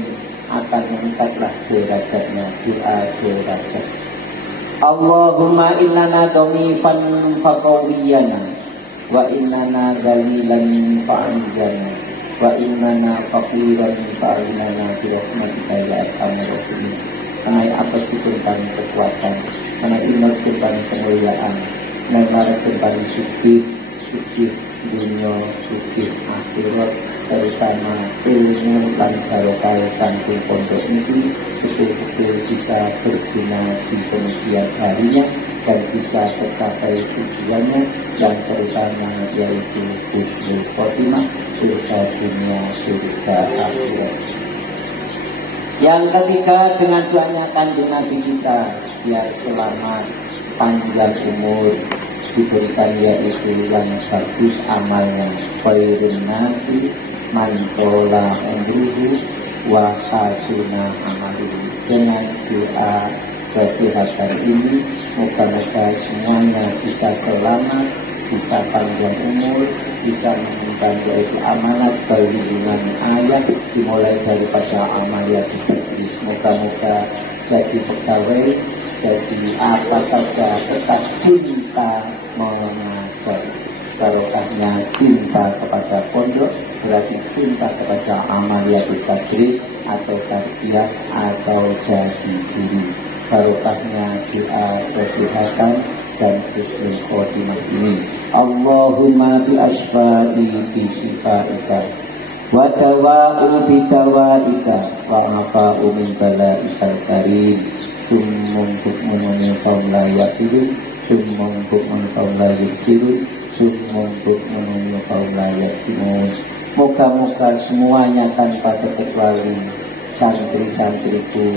akan meningkatlah derajatnya, doa derajat. Allahumma innana domifan faqawiyana wa innana dalilan fa'anjana wa innana faqiran fa'inana birahmatika ya arhamar rahimin. Karena atas itu kami kekuatan, karena iman kami kemuliaan, karena kami suci dunia, suci akhirat, terutama ilmu dan barokah samping pondok ini betul-betul bisa berguna di kemudian harinya dan bisa tercapai tujuannya yang terutama yaitu husnul khotimah, surga dunia, surga akhirat. Yang ketiga, dengan doanya kanjeng Nabi kita biar selamat, panjang umur, diberikan yaitu yang bagus amalnya, khairun nasi mantola umruhu wa hasuna amaluhu. Dengan doa kesehatan ini moga-moga semuanya bisa selamat, bisa panjang umur, bisa menemukan yaitu amanat perlindungan ayat dimulai daripada amalia seperti moga-moga jadi pegawai, jadi apa saja tetap cinta mengajar. Barokahnya cinta kepada pondok berarti cinta kepada amalia tadris atau tarbiyah atau jadi guru. Barokahnya doa kesehatan dan husnul khotimah ini. Allahumma bi asfa'i fi sifaika wa dawa'u bi dawaika wa afa'u min bala'ikal karim. Summun bukmun kaula yakirin, summun bukmun kaula yaksirun, summun bukmun kaula yaksimun. Moga-moga semuanya tanpa terkecuali santri-santriku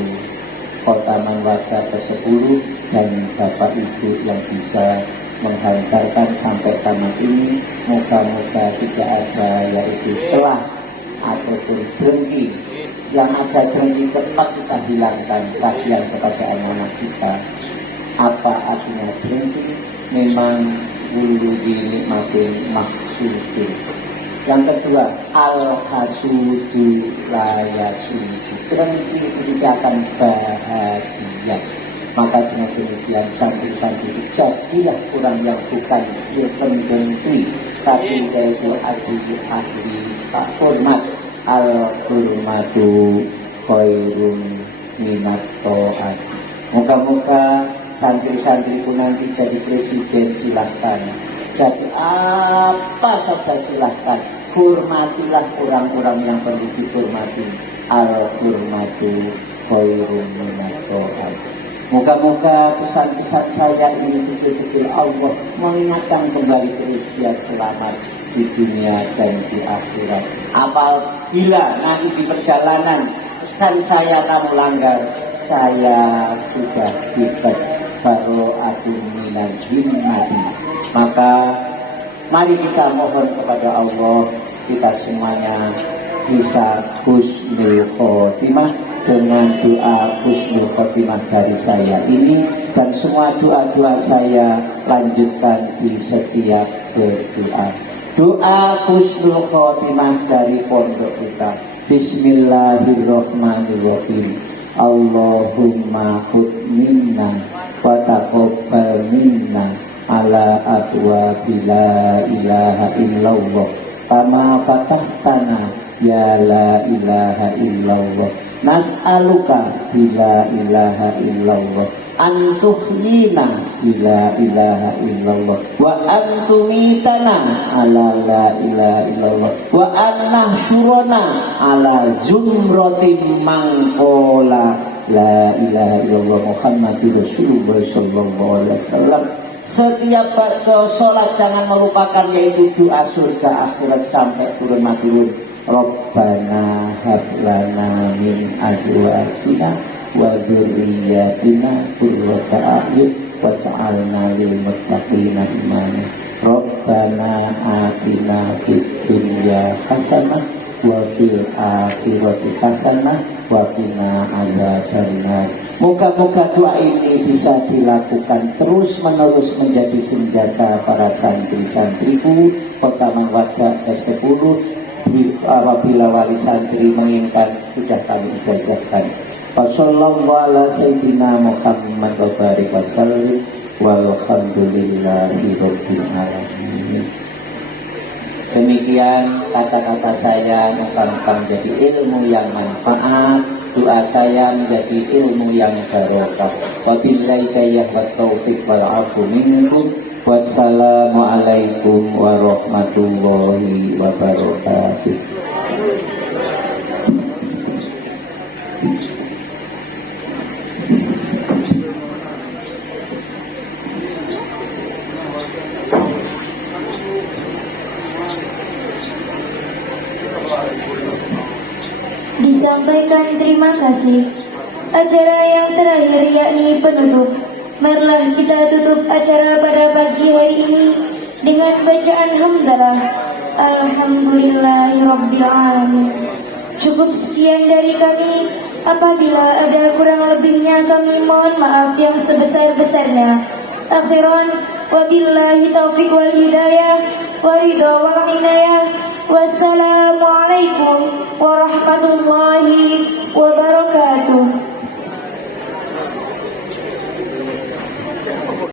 Kota Manwata ke-10 dan Bapak Ibu yang bisa menghantarkan sampai tamat ini, moga-moga tidak ada yaitu celah ataupun dengki. Yang ada dengki cepat kita hilangkan, kasihan kepada anak-anak kita. Apa artinya dengki? Memang wulu dinikmatin maksudnya. Yang kedua, al-hasudu la yasudu, dengki tidak akan bahagia. Maka dengan demikian santri-santri jadilah orang yang bukan pendengki, tapi yaitu ahli tak hormat. Al-hurmatu khairun minat ta'at. Moga-moga santri-santriku nanti jadi presiden silahkan, jadi apa saja silahkan, hormatilah orang-orang yang perlu dihormati. Al-hurmatu khairun minat ta'at. Moga-moga pesan-pesan saya ini betul-betul Allah mengingatkan kembali terus biar selamat di dunia dan di akhirat. Apabila nanti di perjalanan pesan saya kamu langgar, saya sudah bebas baro'atun minal himmati. Maka mari kita mohon kepada Allah, kita semuanya bisa husnul khotimah dengan doa husnul khotimah dari saya ini, dan semua doa-doa saya lanjutkan di setiap berdoa. Doa husnul khotimah dari pondok kita. Bismillahirrahmanirrahim. Allahumma khud minna wa taqabbal minna ala abwabi la ilaha illallah kama fatahtana ya la ilaha illallah. Nas'aluka bila ilaha illallah antuhyina bila ilaha illallah wa antumitana ala la ilaha illallah wa annahsyurana ala zumratin mangkola la ilaha illallah Muhammadur Rasulullah sallallahu alaihi wasallam. Setiap baca sholat jangan melupakan yaitu doa surga akhirat sampai turun maturun. Rabbana hab lana min azwajina wa dzurriyyatina qurrata a'yun waj'alna lil muttaqina imama. Rabbana atina fid dunya hasanah wa fil akhirati hasanah wa qina adzabannar. Moga-moga doa ini bisa dilakukan terus-menerus menjadi senjata para santri-santriku Kota Manwada ke-10. Apabila wali santri menginginkan sudah kami ijazahkan. Wassallallahu ala sayyidina Muhammad wa barik wa sallim walhamdulillahi rabbil alamin. Demikian kata-kata saya, mudah-mudahan menjadi ilmu yang manfaat, doa saya menjadi ilmu yang barokah. Wabillahi hidayah wa taufiq wal afu minkum. Wassalamualaikum warahmatullahi wabarakatuh. Disampaikan terima kasih. Acara yang terakhir yakni penutup. Marilah kita tutup acara pada pagi hari ini dengan bacaan hamdalah. Alhamdulillahirabbil alamin. Cukup sekian dari kami. Apabila ada kurang lebihnya kami mohon maaf yang sebesar-besarnya. Akhiran wabillahi taufiq wal hidayah wa ridha wal inayah. Wassalamualaikum warahmatullahi wabarakatuh.